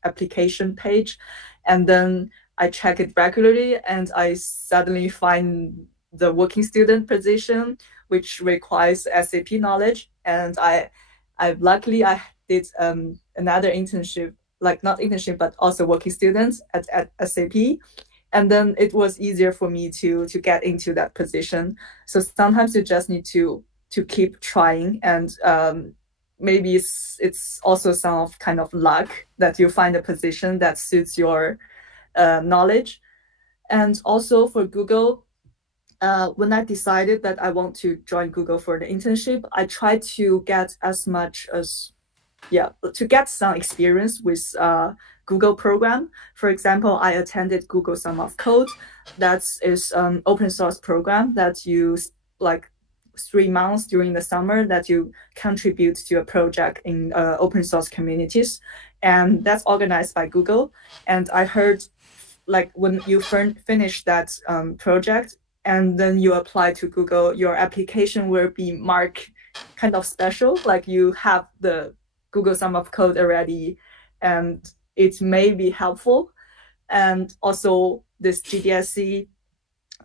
application page, and then I check it regularly, and I suddenly find the working student position, which requires SAP knowledge. And I luckily I did another internship, like not internship, but also working students at SAP. And then it was easier for me to get into that position. So sometimes you just need to keep trying, and maybe it's also some kind of luck that you find a position that suits your knowledge. And also for Google, when I decided that I want to join Google for the internship, I tried to get as much as, to get some experience with Google program. For example, I attended Google Summer of Code. That is an open source program that you like 3 months during the summer that you contribute to a project in open source communities. And that's organized by Google. And I heard like when you finish that project and then you apply to Google, your application will be marked kind of special, like you have the Google Summer of Code already, and it may be helpful. And also this GDSC,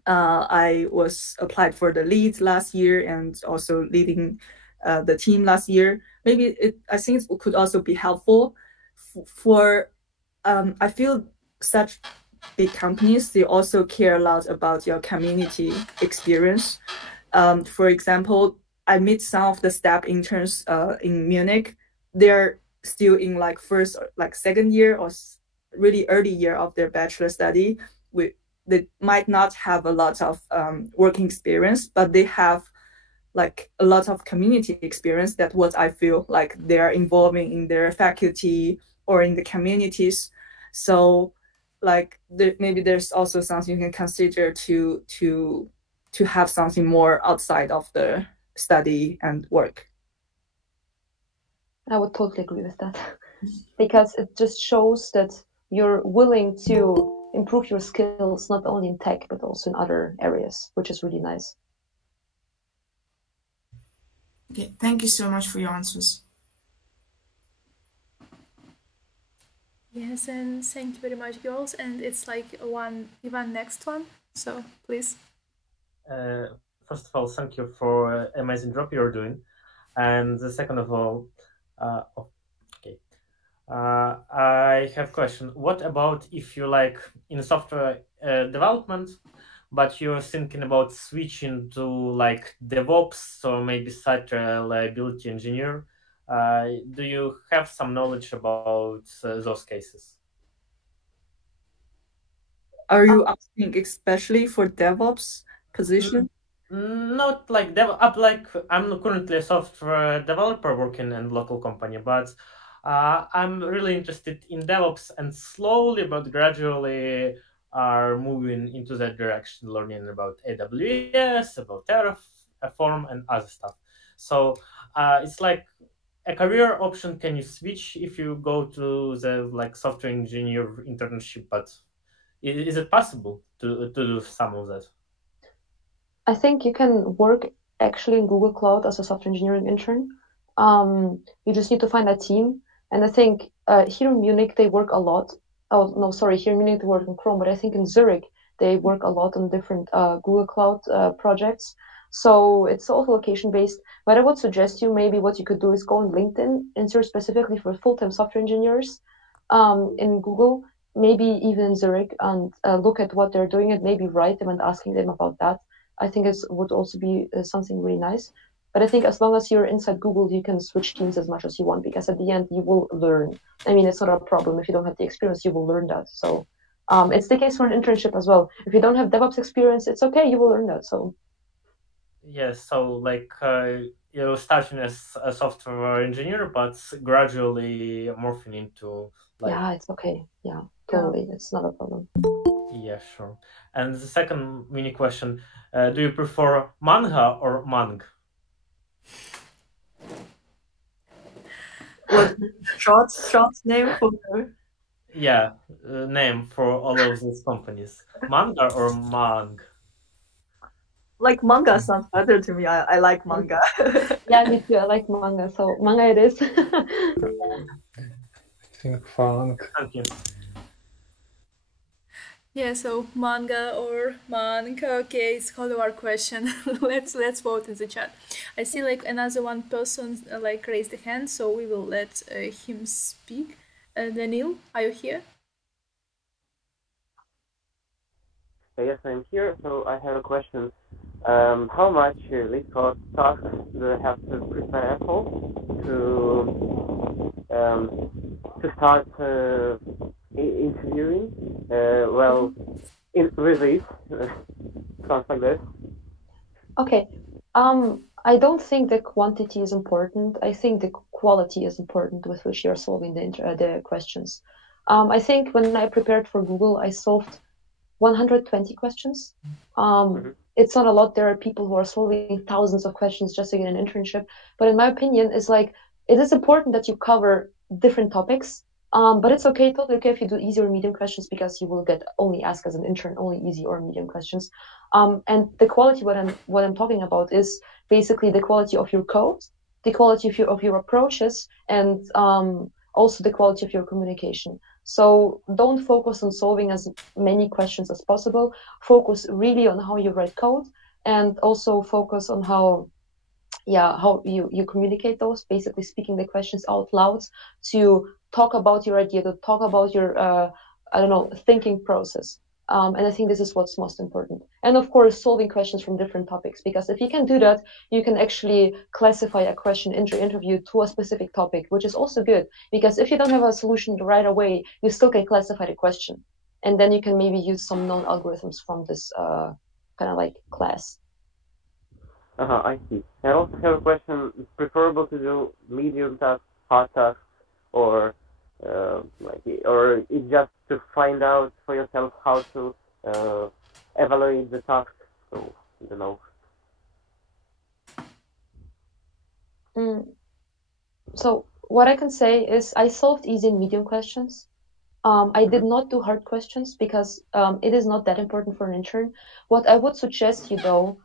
I was applied for the lead last year and also leading the team last year. Maybe I think it could also be helpful for I feel such big companies, they also care a lot about your community experience. For example, I meet some of the staff interns in Munich. They're still in like first or like second year or really early year of their bachelor study. They might not have a lot of working experience, but they have like a lot of community experience. That's what I feel like they are involving in their faculty or in the communities. So like maybe there's also something you can consider to have something more outside of the study and work. I would totally agree with that, because it just shows that you're willing to improve your skills not only in tech but also in other areas, which is really nice. Okay, thank you so much for your answers. Yes, and thank you very much, girls. And it's like even next one. So please. First of all, thank you for amazing job you're doing, and the second of all, I have a question. What about if you like in software development, but you're thinking about switching to like DevOps or maybe site reliability engineer? Do you have some knowledge about those cases? Are you asking especially for DevOps position? Not like DevOps. Like I'm currently a software developer working in local company, but I'm really interested in DevOps, and slowly but gradually are moving into that direction, learning about AWS, about Terraform, and other stuff. So it's like a career option. Can you switch if you go to the like software engineer internship? But is it possible to do some of that? I think you can work actually in Google Cloud as a software engineering intern. You just need to find a team. And I think here in Munich, they work a lot. Oh, no, sorry, here in Munich, they work in Chrome, but I think in Zurich, they work a lot on different Google Cloud projects. So it's also location-based. But I would suggest you maybe what you could do is go on LinkedIn and search specifically for full-time software engineers in Google, maybe even in Zurich, and look at what they're doing and maybe write them and asking them about that. I think it would also be something really nice. But I think as long as you're inside Google, you can switch teams as much as you want, because at the end, you will learn. I mean, it's not a problem. If you don't have the experience, you will learn that. So it's the case for an internship as well. If you don't have DevOps experience, it's okay. You will learn that. So yes, so like you're starting as a software engineer, but gradually morphing into like... Yeah, it's okay. Yeah, totally. Yeah. It's not a problem. Yeah, sure. And the second mini question, do you prefer manga or MAANG? What short name for her? Yeah, name for all of these companies. Manga or MAANG? Like manga sounds better to me. I like manga. Yeah, me too. I like manga. So manga it is. think fun. Thank you. Yeah, so manga or MAANG. Okay, it's called our question. let's vote in the chat. I see like another one person like raised a hand, so we will let him speak. Daniil, are you here? Yes, I'm here. So I have a question. How much Leetcode tasks do I have to prepare for to start interviewing? With this, sounds like this. Okay. I don't think the quantity is important. I think the quality is important with which you're solving the questions. I think when I prepared for Google, I solved 120 questions. It's not a lot. There are people who are solving thousands of questions just to get an internship. But in my opinion, it's like, it is important that you cover different topics. But it's okay, totally okay if you do easy or medium questions, because you will get only asked as an intern only easy or medium questions. And the quality, what I'm talking about is basically the quality of your code, the quality of your approaches, and also the quality of your communication. So don't focus on solving as many questions as possible. Focus really on how you write code, and also focus on how you communicate those, basically speaking the questions out loud, to talk about your idea, to talk about your, thinking process. And I think this is what's most important. And of course, solving questions from different topics, because if you can do that, you can actually classify a question in your interview to a specific topic, which is also good, because if you don't have a solution right away, you still can classify the question. And then you can maybe use some known algorithms from this kind of like class. I see. I also have a question. It's preferable to do medium tasks, hard tasks, or it's just to find out for yourself how to evaluate the task. So I don't know. So what I can say is I solved easy and medium questions. I did not do hard questions because it is not that important for an intern. What I would suggest you though,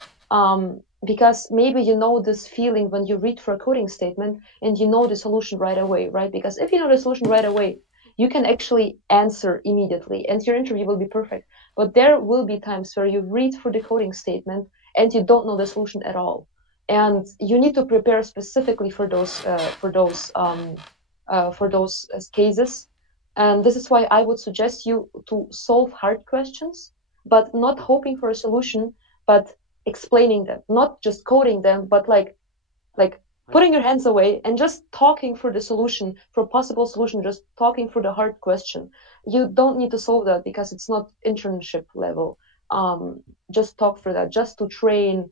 because maybe you know this feeling when you read for a coding statement and you know the solution right away, right? Because if you know the solution right away, you can actually answer immediately and your interview will be perfect. But there will be times where you read for the coding statement and you don't know the solution at all. And you need to prepare specifically for those cases. And this is why I would suggest you to solve hard questions, but not hoping for a solution, but explaining them, not just coding them, but like putting your hands away and just talking for the solution, for possible solution, just talking for the hard question. You don't need to solve that because it's not internship level. Just talk for that, just to train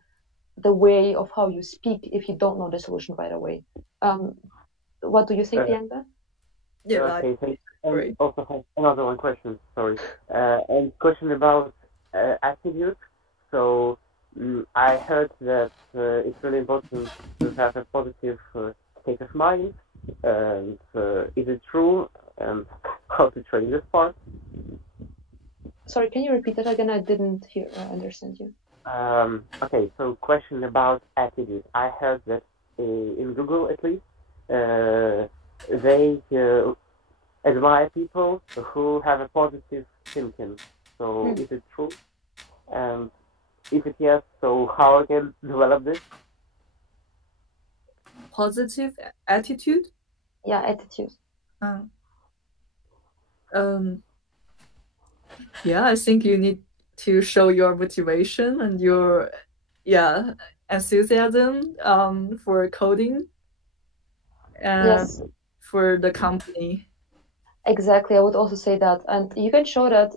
the way of how you speak if you don't know the solution right away. What do you think, Bianca? Yeah, okay, thanks. And also have another one question, sorry. And question about attitude. So I heard that it's really important to have a positive state of mind. And is it true? And how to train this part? Sorry, can you repeat that again? I didn't understand you. Okay, so question about attitude. I heard that in Google, at least, they admire people who have a positive thinking. So is it true? And if it's yes, so how I can develop this? Positive attitude? Yeah, attitude. Yeah, I think you need to show your motivation and your enthusiasm for coding and yes. for the company. Exactly, I would also say that. And you can show that,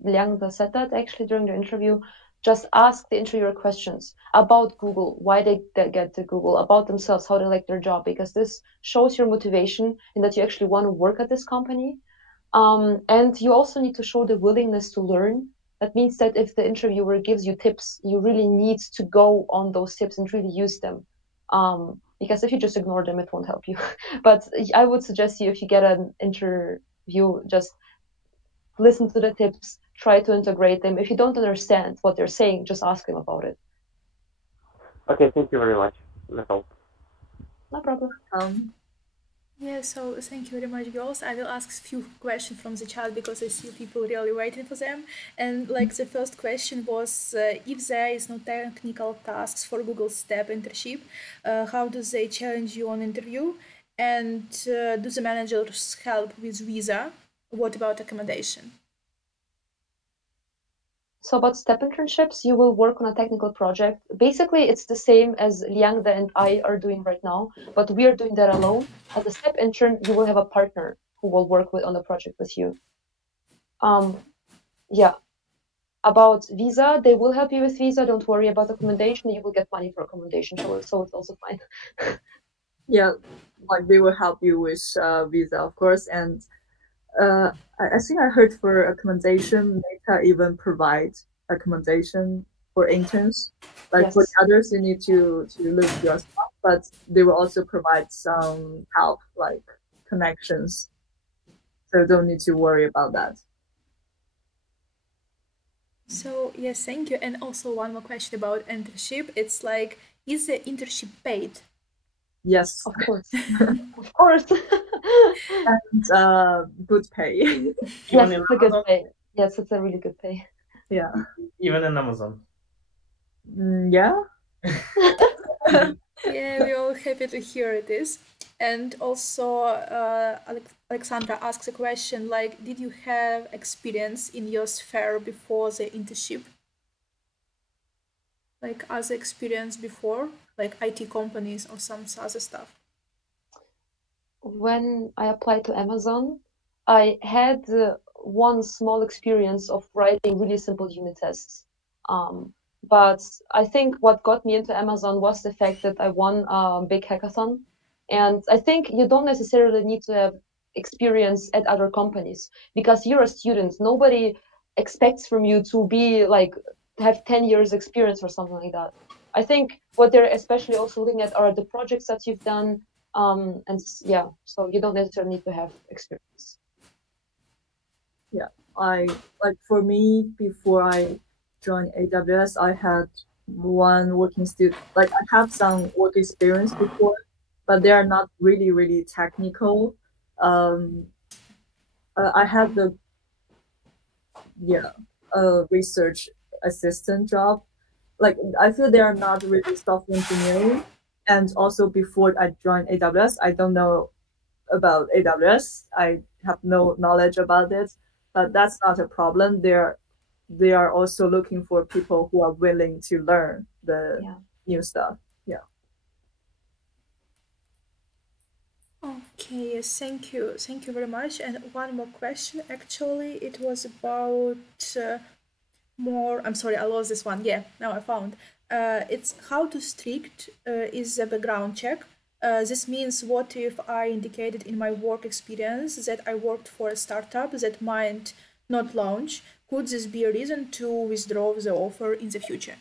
Liang said that actually during the interview. Just ask the interviewer questions about Google, why they get to Google, about themselves, how they like their job, because this shows your motivation and that you actually want to work at this company. And you also need to show the willingness to learn. That means that if the interviewer gives you tips, you really need to go on those tips and really use them. Because if you just ignore them, it won't help you. But I would suggest you, if you get an interview, just listen to the tips, try to integrate them. If you don't understand what they're saying, just ask them about it. Okay, thank you very much. That's all. No problem. Yeah, so thank you very much, girls. I will ask a few questions from the chat because I see people really waiting for them. And like the first question was, if there is no technical tasks for Google Step internship, how do they challenge you on interview? And do the managers help with visa? What about accommodation? So about step internships, you will work on a technical project. Basically, it's the same as Liangda and I are doing right now, but we are doing that alone. As a step intern, you will have a partner who will work on the project with you. Yeah. About visa, they will help you with visa. Don't worry about accommodation. You will get money for accommodation, so it's also fine. Yeah, like they will help you with visa, of course. And I think I heard for accommodation, Meta even provide accommodation for interns. Like Yes. for the others, you need to look yourself, but they will also provide some help, like connections. So don't need to worry about that. So yes, thank you. And also one more question about internship. It's like, is the internship paid? Yes, Of course. Of course. and good pay. Yes, Even in it's a good Amazon? pay. Yes, it's a really good pay. Yeah. Even in Amazon. Yeah. Yeah, we're all happy to hear it is. And also, Alexandra asks a question like, did you have experience in your sphere before the internship? Like other experience before, like IT companies or some other stuff? When I applied to Amazon, I had one small experience of writing really simple unit tests. But I think what got me into Amazon was the fact that I won a big hackathon. And I think you don't necessarily need to have experience at other companies because you're a student. Nobody expects from you to be like, have 10 years experience or something like that. I think what they're especially also looking at are the projects that you've done. And yeah, so you don't necessarily need to have experience. Yeah, for me, before I joined AWS, I had one working student. Like I have some work experience before, but they are not really technical. I had the research assistant job. Like I feel they are not really software engineering. And also before I joined AWS, I don't know about AWS. I have no knowledge about it, but that's not a problem. They are also looking for people who are willing to learn the new stuff. Yeah. Okay, yes, thank you. Thank you very much. And one more question, actually, it was about more, I'm sorry, I lost this one. Yeah, now I found. It's how to strict is the background check. This means what if I indicated in my work experience that I worked for a startup that might not launch? Could this be a reason to withdraw the offer in the future?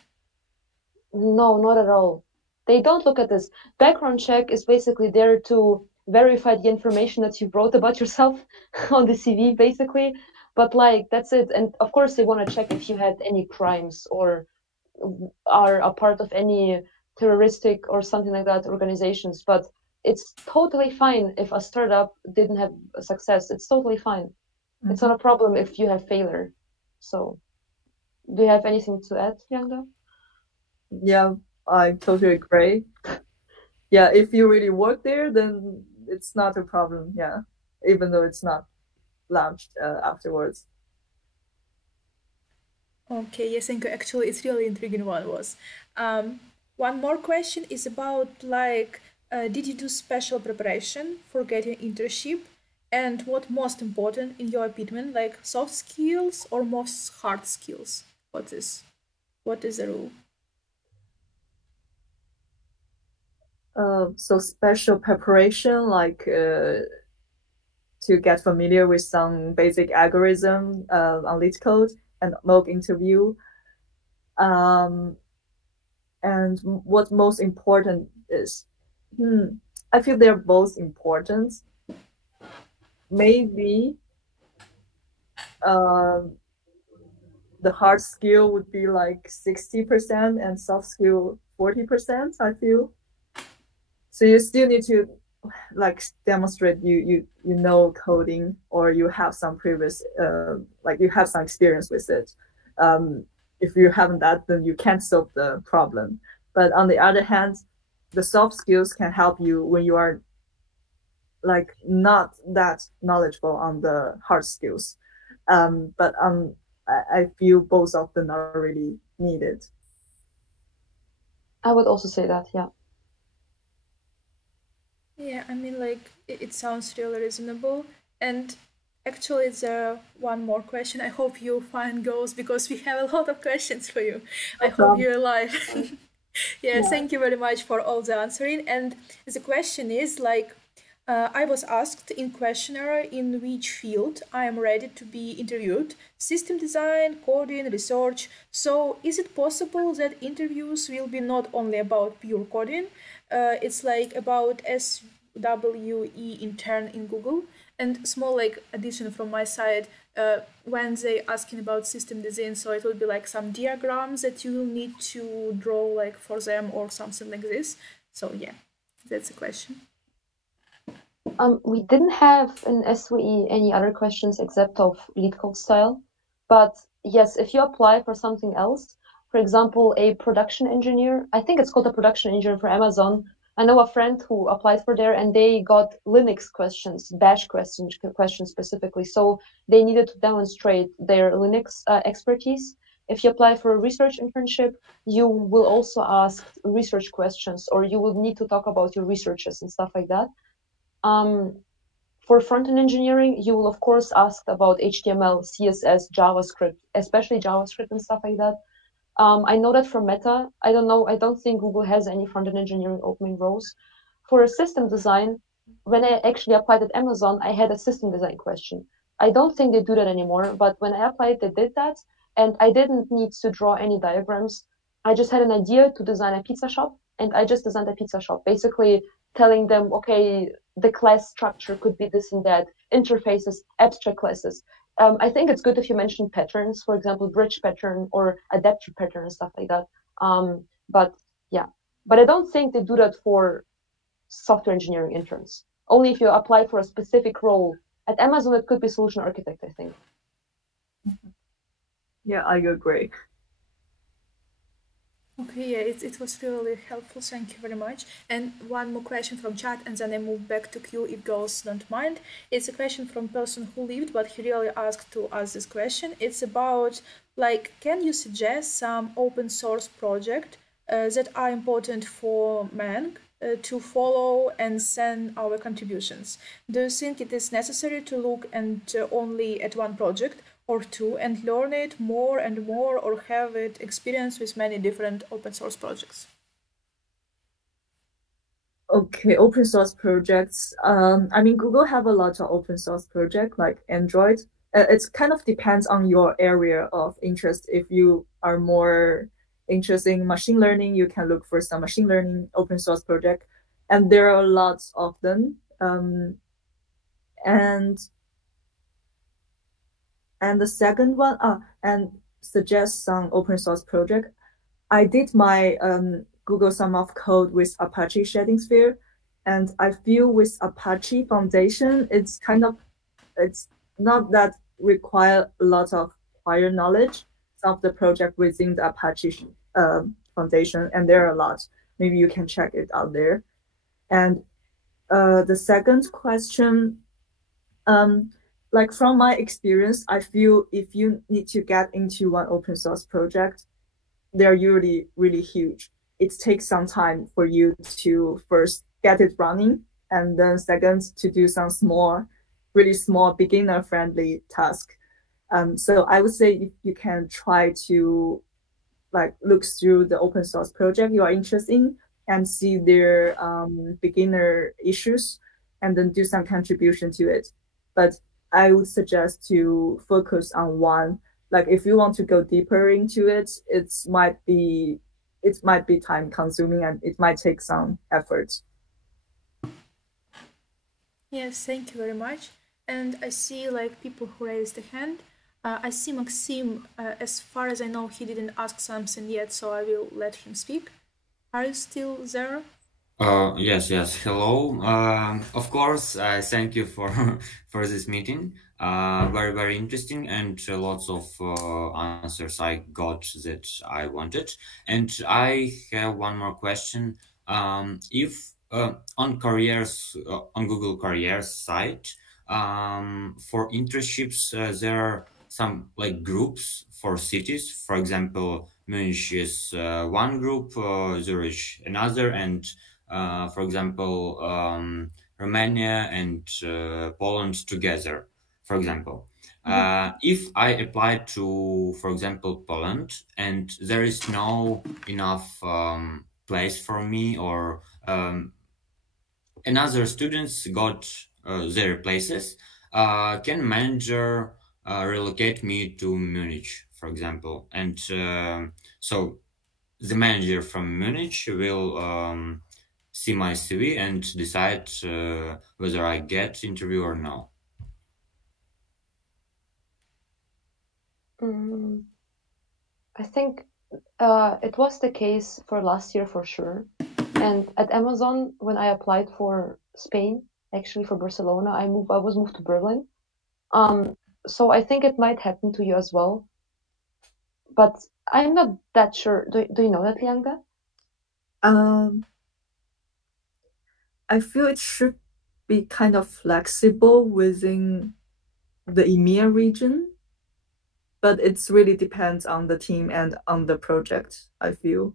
No, not at all. They don't look at this. Background check is basically there to verify the information that you wrote about yourself on the CV, basically. But like, that's it. And of course, they want to check if you had any crimes or are a part of any terroristic or something like that organizations. But it's totally fine if a startup didn't have a success. It's totally fine. Mm-hmm. It's not a problem if you have failure. So do you have anything to add, Yanga? Yeah, I totally agree. Yeah, if you really work there, then it's not a problem. Yeah, even though it's not launched afterwards. Okay, yes, thank you. Actually, it's really intriguing one was. One more question is about like, did you do special preparation for getting internship? And what most important in your opinion, like soft skills or most hard skills? What is the rule? So special preparation, like to get familiar with some basic algorithm on Leetcode and mock interview. And what most important is, I feel they're both important. Maybe the hard skill would be like 60% and soft skill 40%, I feel. So you still need to like demonstrate you know coding, or you have some previous like you have some experience with it. If you haven't that, then you can't solve the problem. But on the other hand, the soft skills can help you when you are like not that knowledgeable on the hard skills. But I feel both of them are really needed. I would also say that, yeah. Yeah, I mean, like, it sounds really reasonable. And actually, there's one more question. I hope you find goals, because we have a lot of questions for you. I hope you're alive. Yeah, thank you very much for all the answering. And the question is, like, I was asked in questionnaire in which field I am ready to be interviewed: system design, coding, research. So is it possible that interviews will be not only about pure coding? It's like about SWE intern in Google. And small like addition from my side, when they asking about system design, so it will be like some diagrams that you will need to draw like for them or something like this. So yeah, that's the question. We didn't have in SWE any other questions except of Leetcode style. But yes, if you apply for something else, for example, a production engineer, I think it's called a production engineer for Amazon. I know a friend who applied for there, and they got Linux questions, bash questions specifically. So they needed to demonstrate their Linux expertise. If you apply for a research internship, you will also ask research questions, or you will need to talk about your researches and stuff like that. For front-end engineering, you will of course ask about HTML, CSS, JavaScript, especially JavaScript and stuff like that. I know that from Meta. I don't know. I don't think Google has any front-end engineering opening roles. For a system design, when I actually applied at Amazon, I had a system design question. I don't think they do that anymore, but when I applied, they did that, and I didn't need to draw any diagrams. I just had an idea to design a pizza shop, and I just designed a pizza shop, basically telling them, okay, the class structure could be this and that, interfaces, abstract classes. I think it's good if you mention patterns, for example, bridge pattern or adapter pattern and stuff like that. But yeah, but I don't think they do that for software engineering interns. Only if you apply for a specific role. At Amazon, it could be solution architect, I think. Yeah, I agree. Okay, yeah, it was really helpful. Thank you very much. And one more question from chat, and then I move back to queue if girls don't mind. It's a question from person who lived, but he really asked to ask this question. It's about, like, can you suggest some open source project that are important for MAANG to follow and send our contributions? Do you think it is necessary to look and only at one project or two and learn it more and more, or have it experience with many different open source projects? Okay, open source projects. I mean, Google have a lot of open source projects like Android. It kind of depends on your area of interest. If you are more interested in machine learning, you can look for some machine learning open source project, and there are lots of them. And the second one, and suggest some open source project. I did my Google Sum of Code with Apache Shading Sphere, and I feel with Apache Foundation, it's not that require a lot of prior knowledge of the project within the Apache Foundation, and there are a lot. Maybe you can check it out there. And the second question, like from my experience, I feel if you need to get into one open source project, they're usually really huge. It takes some time for you to first get it running, and then second to do some really small beginner-friendly task. So I would say if you can try to like look through the open source project you are interested in and see their beginner issues, and then do some contribution to it. But I would suggest to focus on one. Like if you want to go deeper into it, it might be time consuming and it might take some effort. Yes, thank you very much. And I see like people who raised a hand. I see Maxim, as far as I know, he didn't ask something yet, so I will let him speak. Are you still there? Yes, yes. Hello. Of course, thank you for for this meeting. Very, very interesting, and lots of answers I got that I wanted. And I have one more question. If on careers on Google Careers site, for internships, there are some like groups for cities. For example, Munich is one group, Zurich another, and for example, Romania and Poland together, for example. If I apply to, for example, Poland, and there is no enough place for me, or another students got their places, can manager relocate me to Munich, for example? And so the manager from Munich will see my CV and decide whether I get interview or no. I think it was the case for last year for sure. And at Amazon, when I applied for Spain, actually for Barcelona, I was moved to Berlin. So I think it might happen to you as well. But I'm not that sure. Do you know that, Lianga? I feel it should be kind of flexible within the EMEA region, but it really depends on the team and on the project, I feel.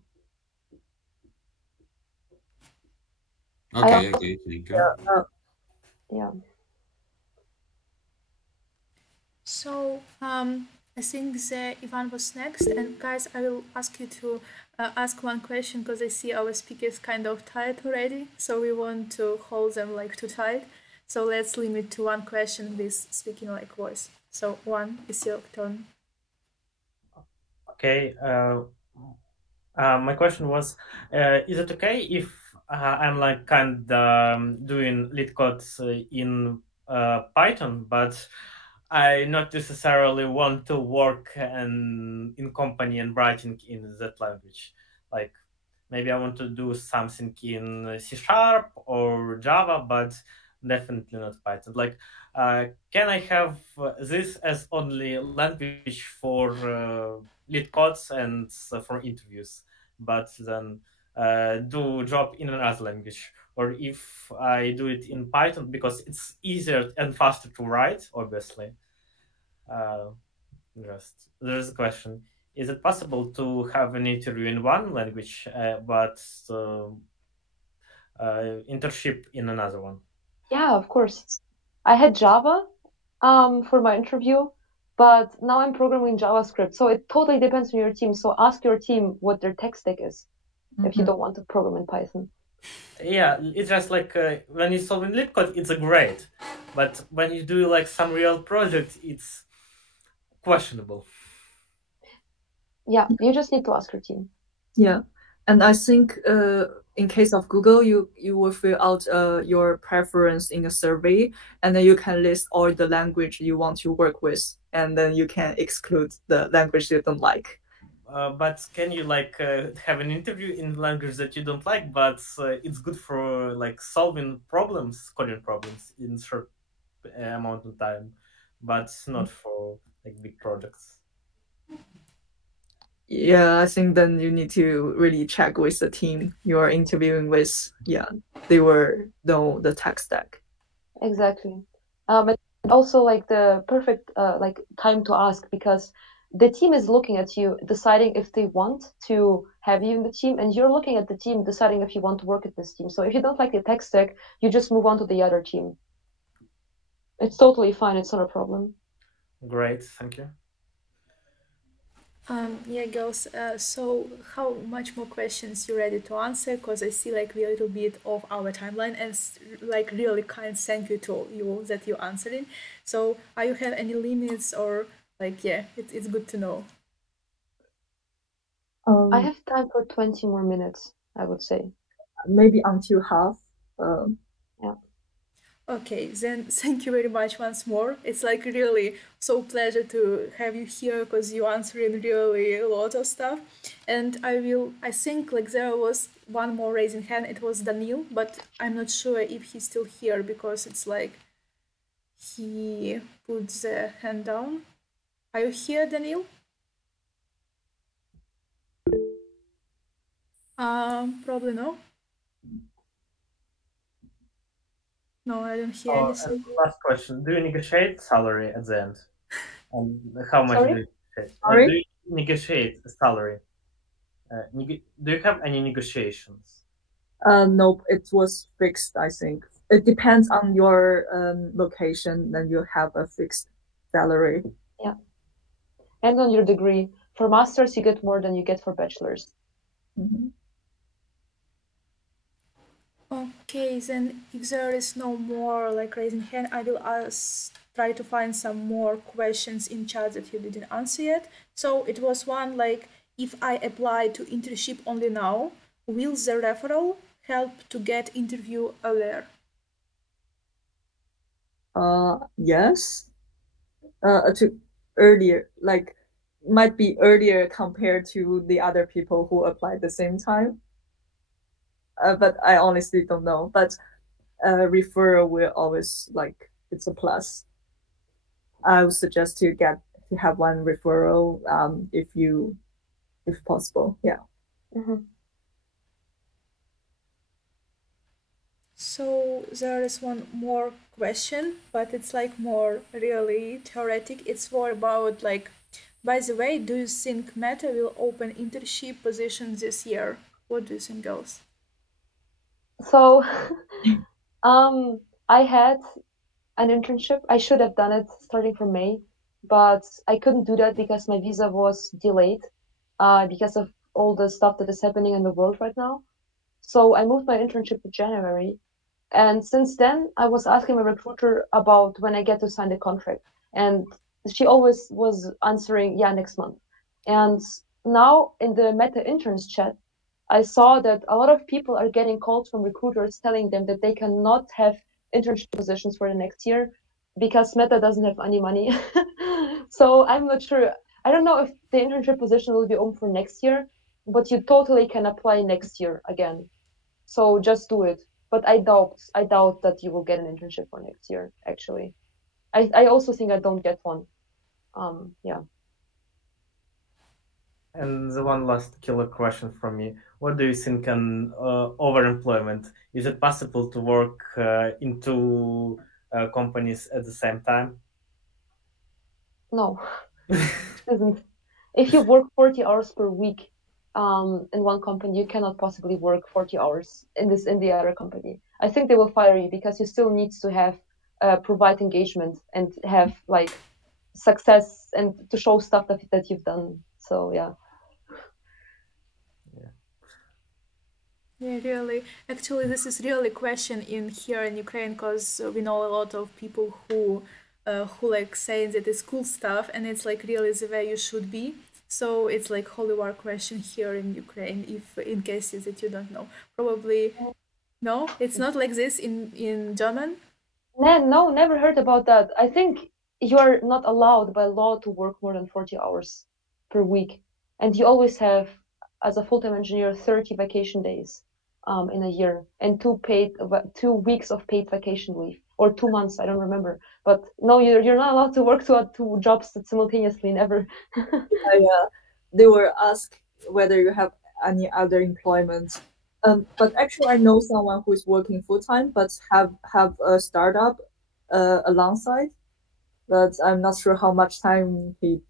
Okay, okay, thank you. Yeah. So I think that Ivan was next, and guys, I will ask you to ask one question because I see our speakers kind of tired already, so we want to hold them like too tight. So let's limit to one question with speaking like voice. So one is your turn. Okay. My question was, is it okay if I'm like kind of doing Leetcode in Python, but I not necessarily want to work in company and writing in that language? Like maybe I want to do something in C# or Java, but definitely not Python. Like, can I have this as only language for Leetcodes and for interviews, but then do job in another language? Or if I do it in Python because it's easier and faster to write, obviously. Just there's a question: is it possible to have an interview in one language, but internship in another one? Yeah, of course. I had Java for my interview, but now I'm programming JavaScript. So it totally depends on your team. So ask your team what their tech stack is if you don't want to program in Python. Yeah, it's just like when you solve in Leetcode, it's a great, but when you do like some real project, it's questionable. Yeah, you just need to ask your team. Yeah, and I think in case of Google, you will fill out your preference in a survey, and then you can list all the language you want to work with, and then you can exclude the language you don't like. But can you like have an interview in language that you don't like, but it's good for like solving problems, coding problems in short amount of time, but not for like big projects? Yeah, I think then you need to really check with the team you are interviewing with. Yeah, they will know the tech stack. Exactly. And also like the perfect like time to ask, because the team is looking at you, deciding if they want to have you in the team, and you're looking at the team, deciding if you want to work at this team. So if you don't like the tech stack, you just move on to the other team. It's totally fine. It's not a problem. Great, thank you. Yeah, girls, so how much more questions you ready to answer? Because I see like we're a little bit off our timeline, and like really kind thank you to you that you're answering. So are you have any limits, or like, yeah, it's good to know. I have time for 20 more minutes, I would say. Maybe until half. Yeah. Okay, then thank you very much once more. It's like really so pleasure to have you here because you answering really a lot of stuff. And I think like there was one more raising hand. It was Daniil, but I'm not sure if he's still here because it's like he put the hand down. Are you here, Daniil? Probably no. No, I don't hear anything. And last question: do you negotiate salary at the end? And how much Sorry? do you negotiate? Sorry? Do you negotiate a salary? Do you have any negotiations? Nope, it was fixed, I think. It depends on your location, then you have a fixed salary. Yeah. And on your degree. For masters, you get more than you get for bachelors. Mm-hmm. Okay, then if there is no more like raising hand, I will try to find some more questions in chat that you didn't answer yet. So it was one like, if I apply to internship only now, will the referral help to get interview earlier? Yes. To earlier, like might be earlier compared to the other people who applied the same time. But I honestly don't know. But referral will always like it's a plus. I would suggest to have one referral if possible. Yeah. Mm-hmm. So there is one more question, but it's like more really theoretic. It's more about like, by the way, do you think Meta will open internship positions this year? What do you think, girls? So, I had an internship. I should have done it starting from May, but I couldn't do that because my visa was delayed, because of all the stuff that is happening in the world right now. So I moved my internship to January. And since then, I was asking my recruiter about when I get to sign the contract. And she always was answering, yeah, next month. And now in the Meta interns chat, I saw that a lot of people are getting calls from recruiters telling them that they cannot have internship positions for the next year because Meta doesn't have any money. So I'm not sure. I don't know if the internship position will be open for next year, but you totally can apply next year again. So just do it. But I doubt that you will get an internship for next year, actually. I also think I don't get one. Yeah. And the one last killer question from me: what do you think on overemployment? Is it possible to work in two companies at the same time? No, it isn't. If you work 40 hours per week in one company, you cannot possibly work 40 hours in the other company. I think they will fire you because you still need to have provide engagement and have like success and to show stuff that you've done. So yeah. Yeah, really. Actually, this is really a question in here in Ukraine because we know a lot of people who like say that it's cool stuff and it's like really the way you should be. So it's like holy war question here in Ukraine, if in cases that you don't know. Probably no, it's not like this in German. No, never heard about that. I think you are not allowed by law to work more than 40 hours per week. And you always have, as a full-time engineer, 30 vacation days in a year and 2 weeks of paid vacation leave, or 2 months, I don't remember. But no, you're not allowed to work two jobs simultaneously, never. They were asked whether you have any other employment. But actually, I know someone who is working full-time but have a startup alongside. But I'm not sure how much time he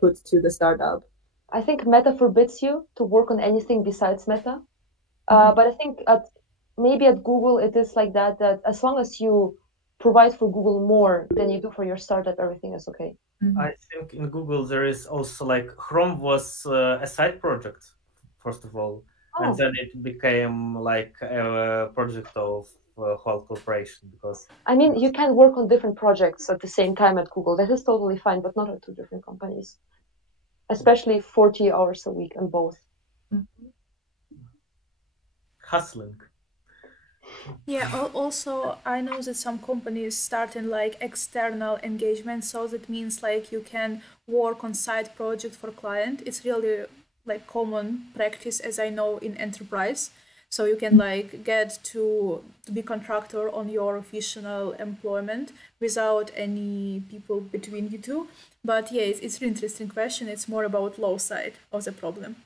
put to the startup. I think Meta forbids you to work on anything besides Meta. But I think maybe at Google it is like that as long as you provide for Google more than you do for your startup, everything is okay. Mm-hmm. I think in Google there is also like Chrome was a side project, first of all. And then it became like a project of whole corporation because... I mean, you can work on different projects at the same time at Google. That is totally fine, but not at two different companies. Especially 40 hours a week on both. Hustling. Yeah, also I know that some companies starting like external engagement, so that means like you can work on side project for client. It's really like common practice as I know in enterprise. So you can like get to be contractor on your official employment without any people between you two. But yeah, it's an interesting question. It's more about low side of the problem.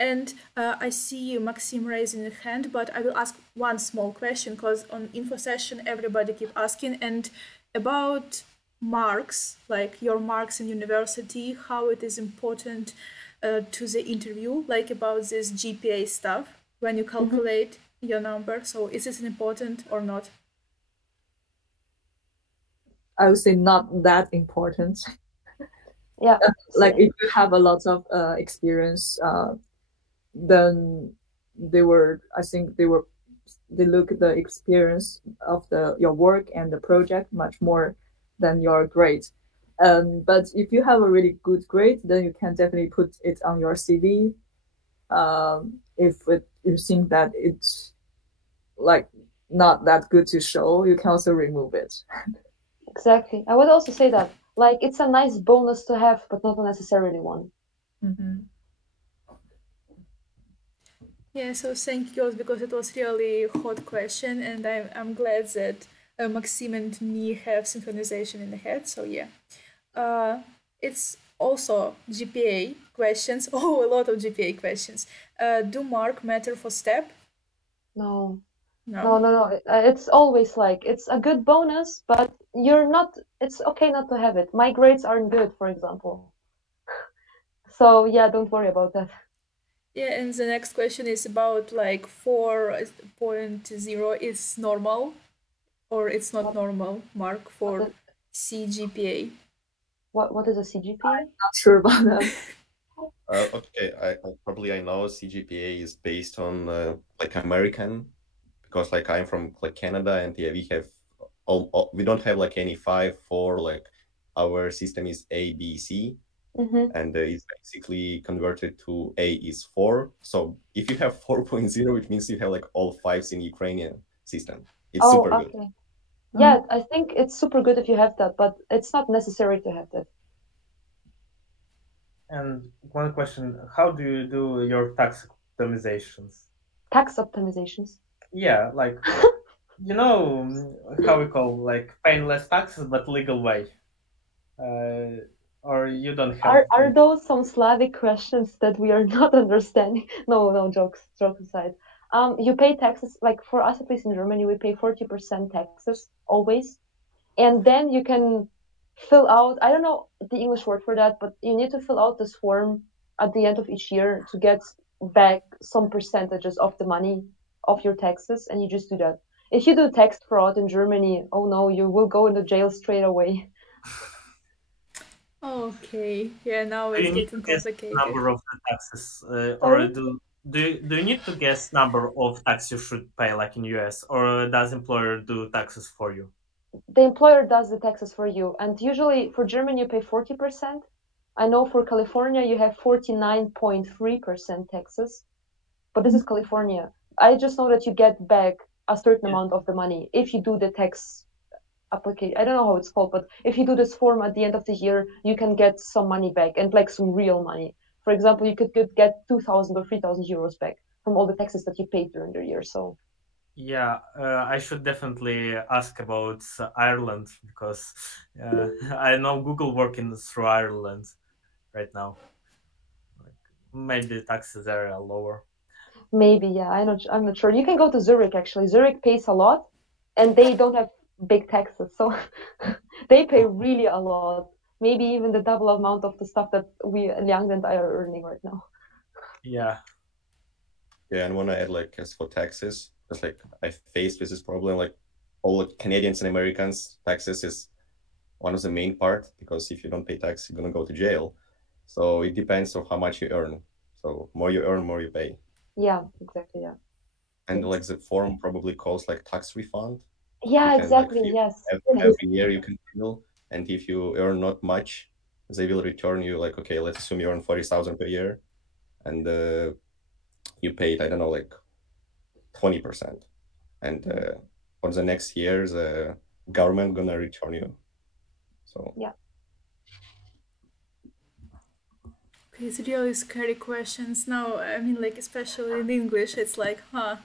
And I see Maxim raising a hand, but I will ask one small question because on info session everybody keep asking and about marks, like your marks in university, how it is important to the interview, like about this GPA stuff when you calculate your number. So is this important or not? I would say not that important. Yeah. Like if you have a lot of experience, then they look at the experience of your work and the project much more than your grade. But if you have a really good grade, then you can definitely put it on your CV. If you think that it's like not that good to show, you can also remove it. Exactly. I would also say that like it's a nice bonus to have, but not necessarily one. Mm-hmm. Yeah, so thank you because it was really a hot question, and I'm glad that Maxim and me have synchronization in the head. So yeah, it's also GPA questions. Oh, a lot of GPA questions. Do mark matter for STEP? No. It's always like it's a good bonus, but it's okay not to have it. My grades aren't good, for example. So yeah, don't worry about that. Yeah, and the next question is about like 4.0 is normal or it's not normal mark for CGPA. What is a CGPA? I'm not sure about that. Okay, I know CGPA is based on like American, because like I'm from like Canada, and yeah, we have we don't have like any 5, 4, like our system is A, B, C. And it's basically converted to A is 4. So if you have 4.0, it means you have like all 5s in Ukrainian system. It's super good. Yeah, I think it's super good if you have that, but it's not necessary to have that. And one question, how do you do your tax optimizations? Tax optimizations? Yeah, like, you know, how we call like paying less taxes, but legal way. Or you don't have... Are those some Slavic questions that we are not understanding? No, jokes aside. You pay taxes, like for us, at least in Germany, we pay 40% taxes always. And then you can fill out, I don't know the English word for that, but you need to fill out this form at the end of each year to get back some percentages of the money of your taxes. And you just do that. If you do tax fraud in Germany, oh no, you will go into jail straight away. Okay, yeah, now it's getting complicated. Number of the taxes, or do you need to guess number of tax you should pay, like in US, or does employer do taxes for you? The employer does the taxes for you, and usually for Germany you pay 40%. I know for California you have 49.3% taxes, but this is California. I just know that you get back a certain amount of the money if you do the tax application. I don't know how it's called, but if you do this form at the end of the year, you can get some money back, and like some real money. For example, you could get 2,000 or 3,000 euros back from all the taxes that you paid during the year. So yeah, I should definitely ask about Ireland, because I know Google working through Ireland right now. Like, maybe the taxes there are lower. Maybe, yeah, I'm not sure. You can go to Zurich, actually. Zurich pays a lot, and they don't have big taxes, so they pay really a lot. Maybe even the double amount of the stuff that we, Liang and I, are earning right now. Yeah. Yeah, and I want to add, like, as for taxes, because like I faced with this problem, like all Canadians and Americans, taxes is one of the main part, because if you don't pay tax, you're gonna go to jail. So it depends on how much you earn. So more you earn, more you pay. Yeah, exactly. Yeah. And like the form probably calls like tax refund. Yeah, exactly. Like, yes. Every year you can fill, and if you earn not much, they will return you like, okay, let's assume you earn 40,000 per year, and you paid, I don't know, like 20%. and for the next year, the government gonna return you. So yeah. Okay, it's really scary questions now. I mean, like, especially in English, it's like, yeah,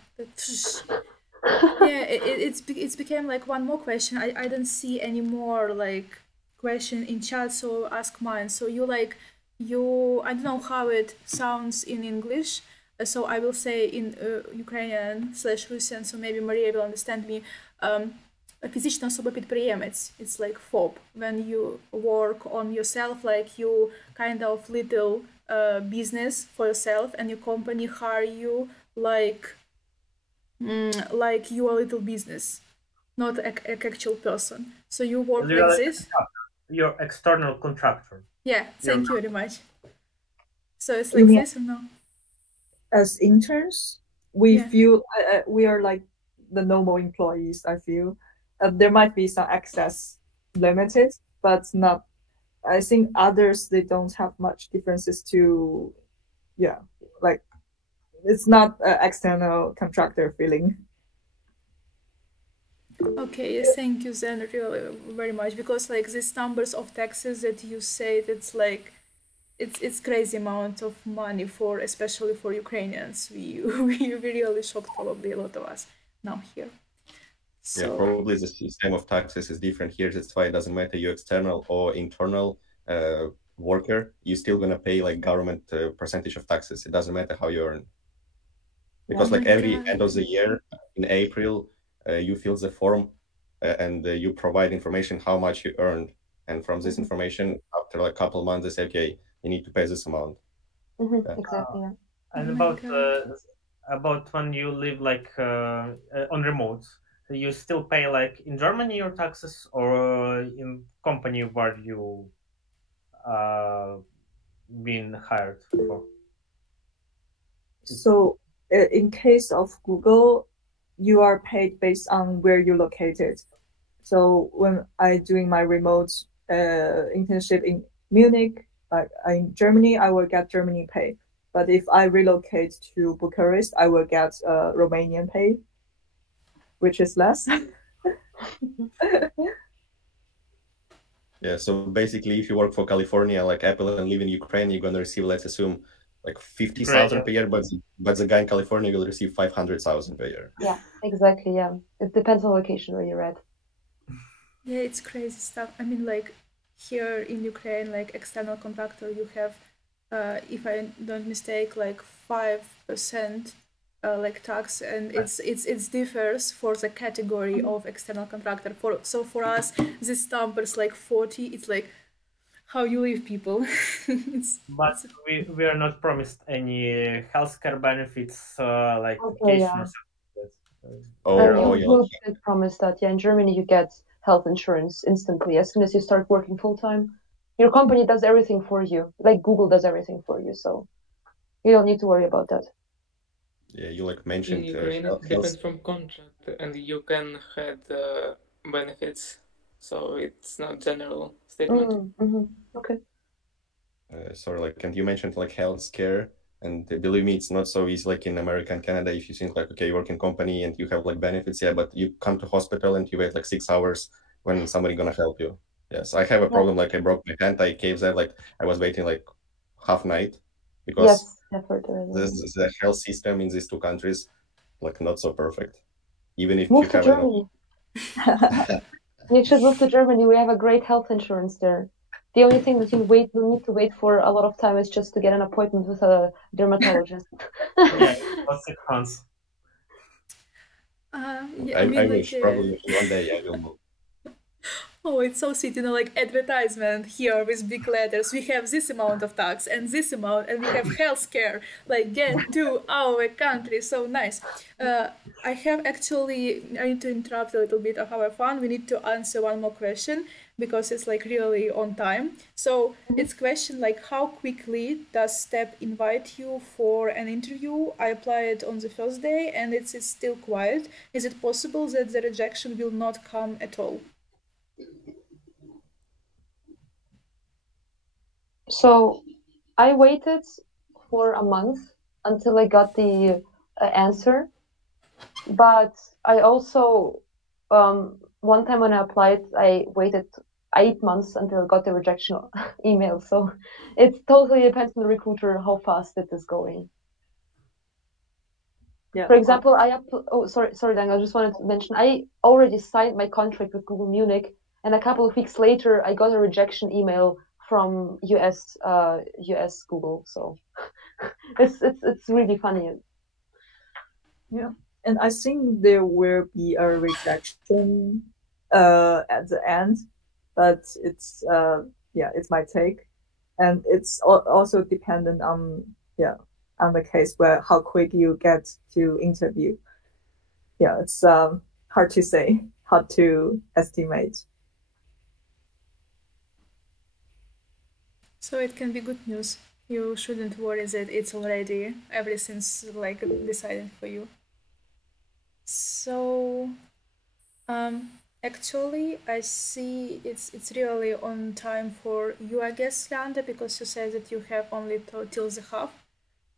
it's became like one more question. I don't see any more like question in chat, so ask mine. So I don't know how it sounds in English, so I will say in Ukrainian/Russian, so maybe Maria will understand me. Фізична особа-підприємець, it's like FOB. When you work on yourself, like you kind of little business for yourself, and your company hire you like you are a little business, not an actual person. So you work like this. Your external contractor. Yeah, thank you very much. So it's like this or no? As interns, we feel we are like the normal employees, I feel. There might be some access limited, but not. I think others, they don't have much differences to, like it's not an external contractor feeling. Okay, thank you, Zen, really very much, because like these numbers of taxes that you said, it's like it's crazy amount of money for, especially for Ukrainians. We really shocked, probably a lot of us now here. So, yeah, probably the system of taxes is different here. That's why it doesn't matter you're external or internal worker. You're still gonna pay like government percentage of taxes. It doesn't matter how you earn, because like every end of the year in April, you fill the form and you provide information how much you earned, and from this information, after like a couple of months, they say, okay, you need to pay this amount. Exactly. Yeah. And about when you live like on remote, you still pay like in Germany your taxes, or in company where you been hired for? So in case of Google, you are paid based on where you're located. So when I doing my remote internship in Munich, like in Germany, I will get Germany pay. But if I relocate to Bucharest, I will get Romanian pay, which is less. Yeah, so basically, if you work for California, like Apple, and live in Ukraine, you're gonna receive, let's assume, like 50,000 per year, but the guy in California will receive 500,000 per year. Yeah, exactly. Yeah, it depends on location where you're at. Yeah, it's crazy stuff. I mean, like here in Ukraine, like external contractor, you have, if I don't mistake, like 5% like tax, and it's differs for the category of external contractor. So for us, this numbers like 40. It's like how you live, people. But we are not promised any healthcare benefits like vacation or something. You get promised that. Yeah, in Germany you get health insurance instantly as soon as you start working full time. Your company does everything for you, like Google does everything for you, so you don't need to worry about that. Yeah, you like mentioned. In Ukraine, it depends from contract, and you can have benefits, so it's not general statement. Okay. Sorry, like, and you mentioned like healthcare, and believe me, it's not so easy like in America and Canada. If you think like, okay, you work in company and you have like benefits, yeah, but you come to hospital and you wait like 6 hours when somebody gonna help you. Yes, I have a problem. Like I broke my hand, I came there, like I was waiting like half night because the health system in these two countries like not so perfect. Even if move you to have Germany. You should move to Germany. We have a great health insurance there. The only thing that you need to wait for a lot of time is just to get an appointment with a dermatologist. What's the cons? Yeah, I wish probably one day I will move. Oh, it's so sweet, like advertisement here with big letters. We have this amount of tax and this amount, and we have healthcare. Like, get to our country. So nice. I need to interrupt a little bit of our fun. We need to answer one more question because it's like really on time. So it's question like, how quickly does STEP invite you for an interview? I applied on the first day and it's still quiet. Is it possible that the rejection will not come at all? So I waited for a month until I got the answer. but I also, one time when I applied, I waited 8 months until I got the rejection email. So it totally depends on the recruiter how fast it is going. Yeah. For example, sorry, Daniel, I just wanted to mention, I already signed my contract with Google Munich, and a couple of weeks later, I got a rejection email from US Google. So it's really funny. Yeah, and I think there will be a rejection at the end, but it's it might take, and it's also dependent on the case where how quick you get to interview. Yeah, it's hard to say, hard to estimate. So it can be good news. You shouldn't worry that it's already everything's like decided for you. So actually I see it's really on time for you, I guess, Leander, because you said that you have only till the half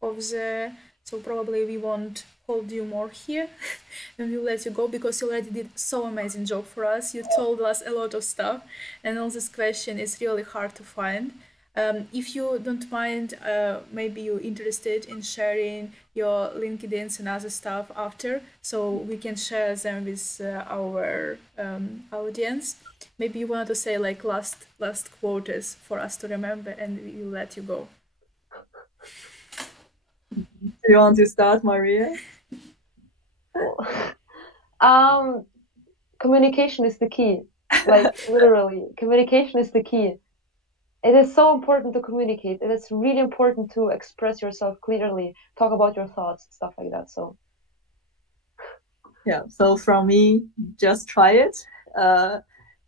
of the, so probably we won't hold you more here and we'll let you go because you already did so amazing job for us. You told us a lot of stuff and all this question is really hard to find. If you don't mind, maybe you're interested in sharing your LinkedIn's and other stuff after, so we can share them with our audience. Maybe you wanted to say like last quotes for us to remember, and we'll let you go. Do you want to start, Maria? Communication is the key. Like literally, communication is the key. It is so important to communicate. It is really important to express yourself clearly, talk about your thoughts, stuff like that. So yeah, so from me, just try it.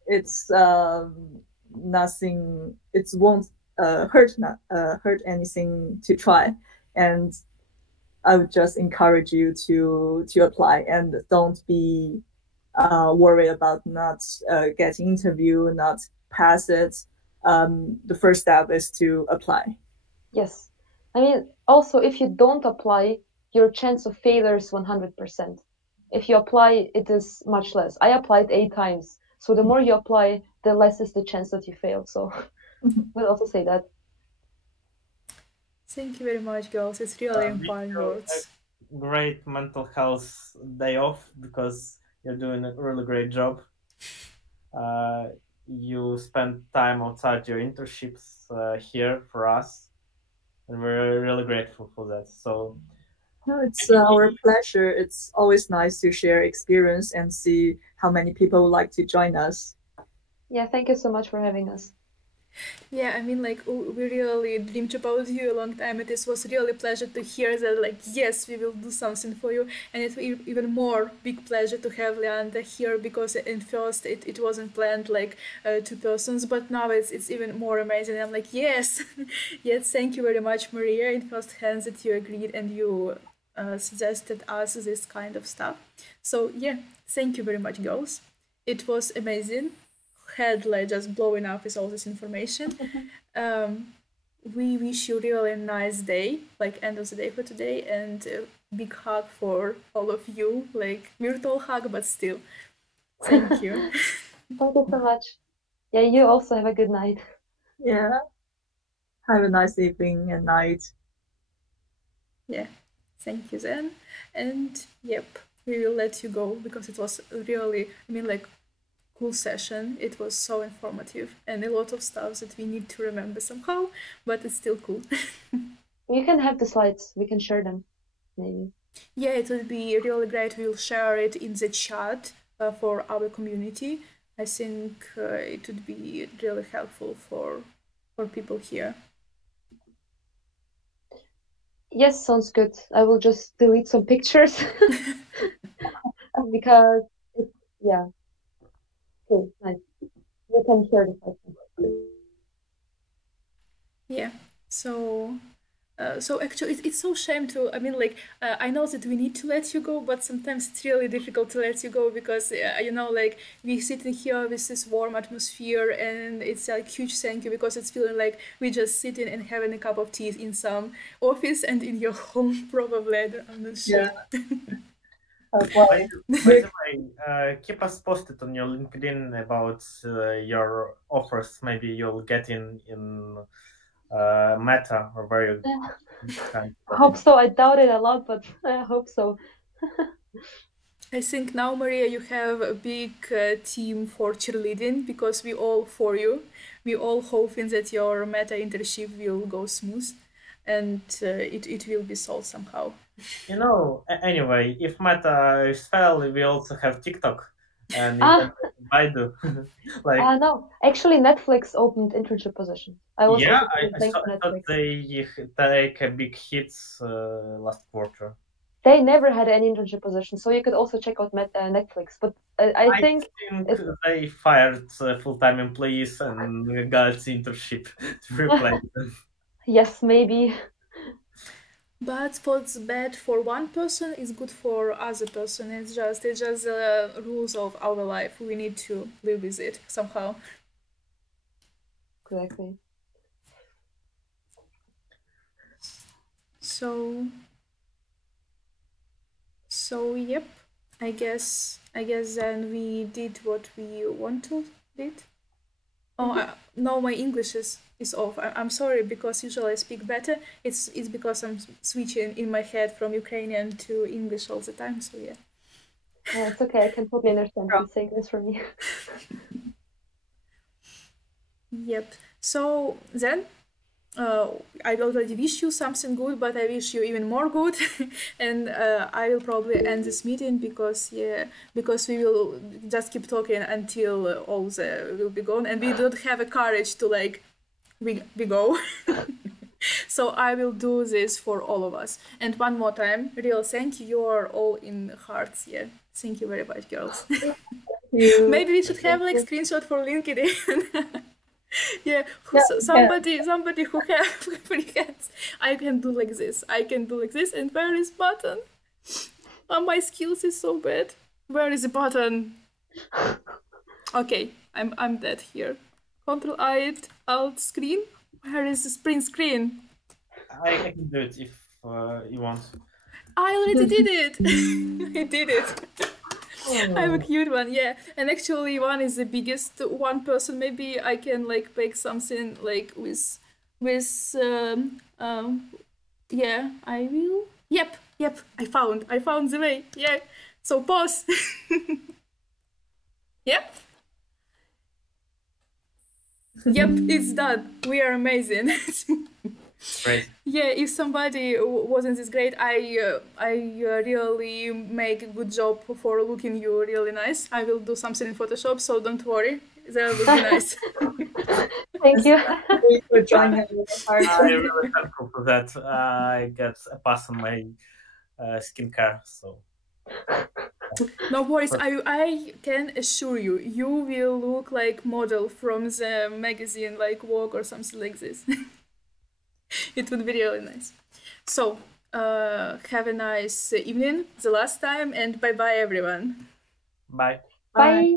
It's nothing. It won't hurt anything to try, and I would just encourage you to apply and don't be worried about not getting interview, not pass it. The first step is to apply. Yes. I mean, also, if you don't apply, your chance of failure is 100%. If you apply, it is much less. I applied 8 times. So the more you apply, the less is the chance that you fail. So we'll also say that. Thank you very much, girls. It's really empowering words. Great mental health day off because you're doing a really great job. You spend time outside your internships here for us, and we're really grateful for that. So it's our pleasure. It's always nice to share experience and see how many people would like to join us. Yeah, thank you so much for having us. Yeah, I mean, like, we really dreamed about you a long time, and this was really a pleasure to hear that, like, yes, we will do something for you, and it's even more big pleasure to have Leander here, because in first it wasn't planned, like, 2 persons, but now it's even more amazing. I'm like, yes, yes, thank you very much, Maria, in first hand that you agreed and you suggested us this kind of stuff. So, yeah, thank you very much, girls. It was amazing. Head like just blowing up with all this information. We wish you really a nice day, like end of the day for today, and a big hug for all of you, like virtual hug, but still. Thank you. Thank you so much. Yeah, you also have a good night. Yeah. Have a nice evening and night. Yeah. Thank you then. And yep, we will let you go because it was really, I mean, like, cool session. It was so informative and a lot of stuff that we need to remember somehow, but it's still cool. You can have the slides. We can share them, maybe. Yeah, it would be really great. We'll share it in the chat for our community. I think it would be really helpful for people here. Yes, sounds good. I will just delete some pictures because it's, yeah. Cool, nice. You can share the slides. Yeah. So actually, it's so shame to. I mean, like, I know that we need to let you go, but sometimes it's really difficult to let you go because you know, like, we sitting here with this warm atmosphere, and it's a huge thank you because it's feeling like we just sitting and having a cup of tea in some office and in your home, probably. I'm not sure. Yeah. By the way, keep us posted on your LinkedIn about your offers. Maybe you'll get in Meta or very. I hope so. I doubt it a lot, but I hope so. I think now, Maria, you have a big team for cheerleading because we all for you. We all hoping that your Meta internship will go smooth and it will be solved somehow. You know, anyway, if Meta is fail, we also have TikTok and Baidu. Like, no, actually, Netflix opened internship position. I was yeah, also I thought they take a big hits last quarter. They never had any internship position, so you could also check out Netflix. But I think they fired full-time employees and got internship to replace them. Yes, maybe. But what's bad for one person is good for other person. It's just rules of our life. We need to live with it somehow. Exactly. So yep, I guess then we did what we want to did. Oh, no, my English is off. I'm sorry, because usually I speak better. It's because I'm switching in my head from Ukrainian to English all the time. So yeah. Yeah, it's okay. I can totally understand you saying this for me. Yep. So then. I already wish you something good, but I wish you even more good, and I will probably end this meeting because we will just keep talking until all the will be gone, and we don't have a courage to like we go. So I will do this for all of us. And one more time, real thank you. You are all in hearts. Yeah, thank you very much, girls. Maybe we should have like screenshot for LinkedIn. Yeah, somebody who have free hands. I can do like this. And where is button? Oh, my skills is so bad. Where is the button? Okay, I'm dead here. Control Alt screen. Where is the sprint screen? I can do it if you want. I already did it. I did it. I'm a cute one, yeah. And actually, one is the biggest one person. Maybe I can like make something like with yeah. I will. Yep. I found the way. Yeah. So pause. Yep. Yep. It's done. We are amazing. Great. Yeah, if somebody wasn't this great, I really make a good job for looking you really nice. I will do something in Photoshop, so don't worry. That will be nice. Thank you. For joining I'm really thankful for that. I got a pass on my skincare, so. No worries. I can assure you, you will look like model from the magazine, like Vogue or something like this. It would be really nice. So, have a nice evening, the last time, and bye-bye, everyone. Bye. Bye.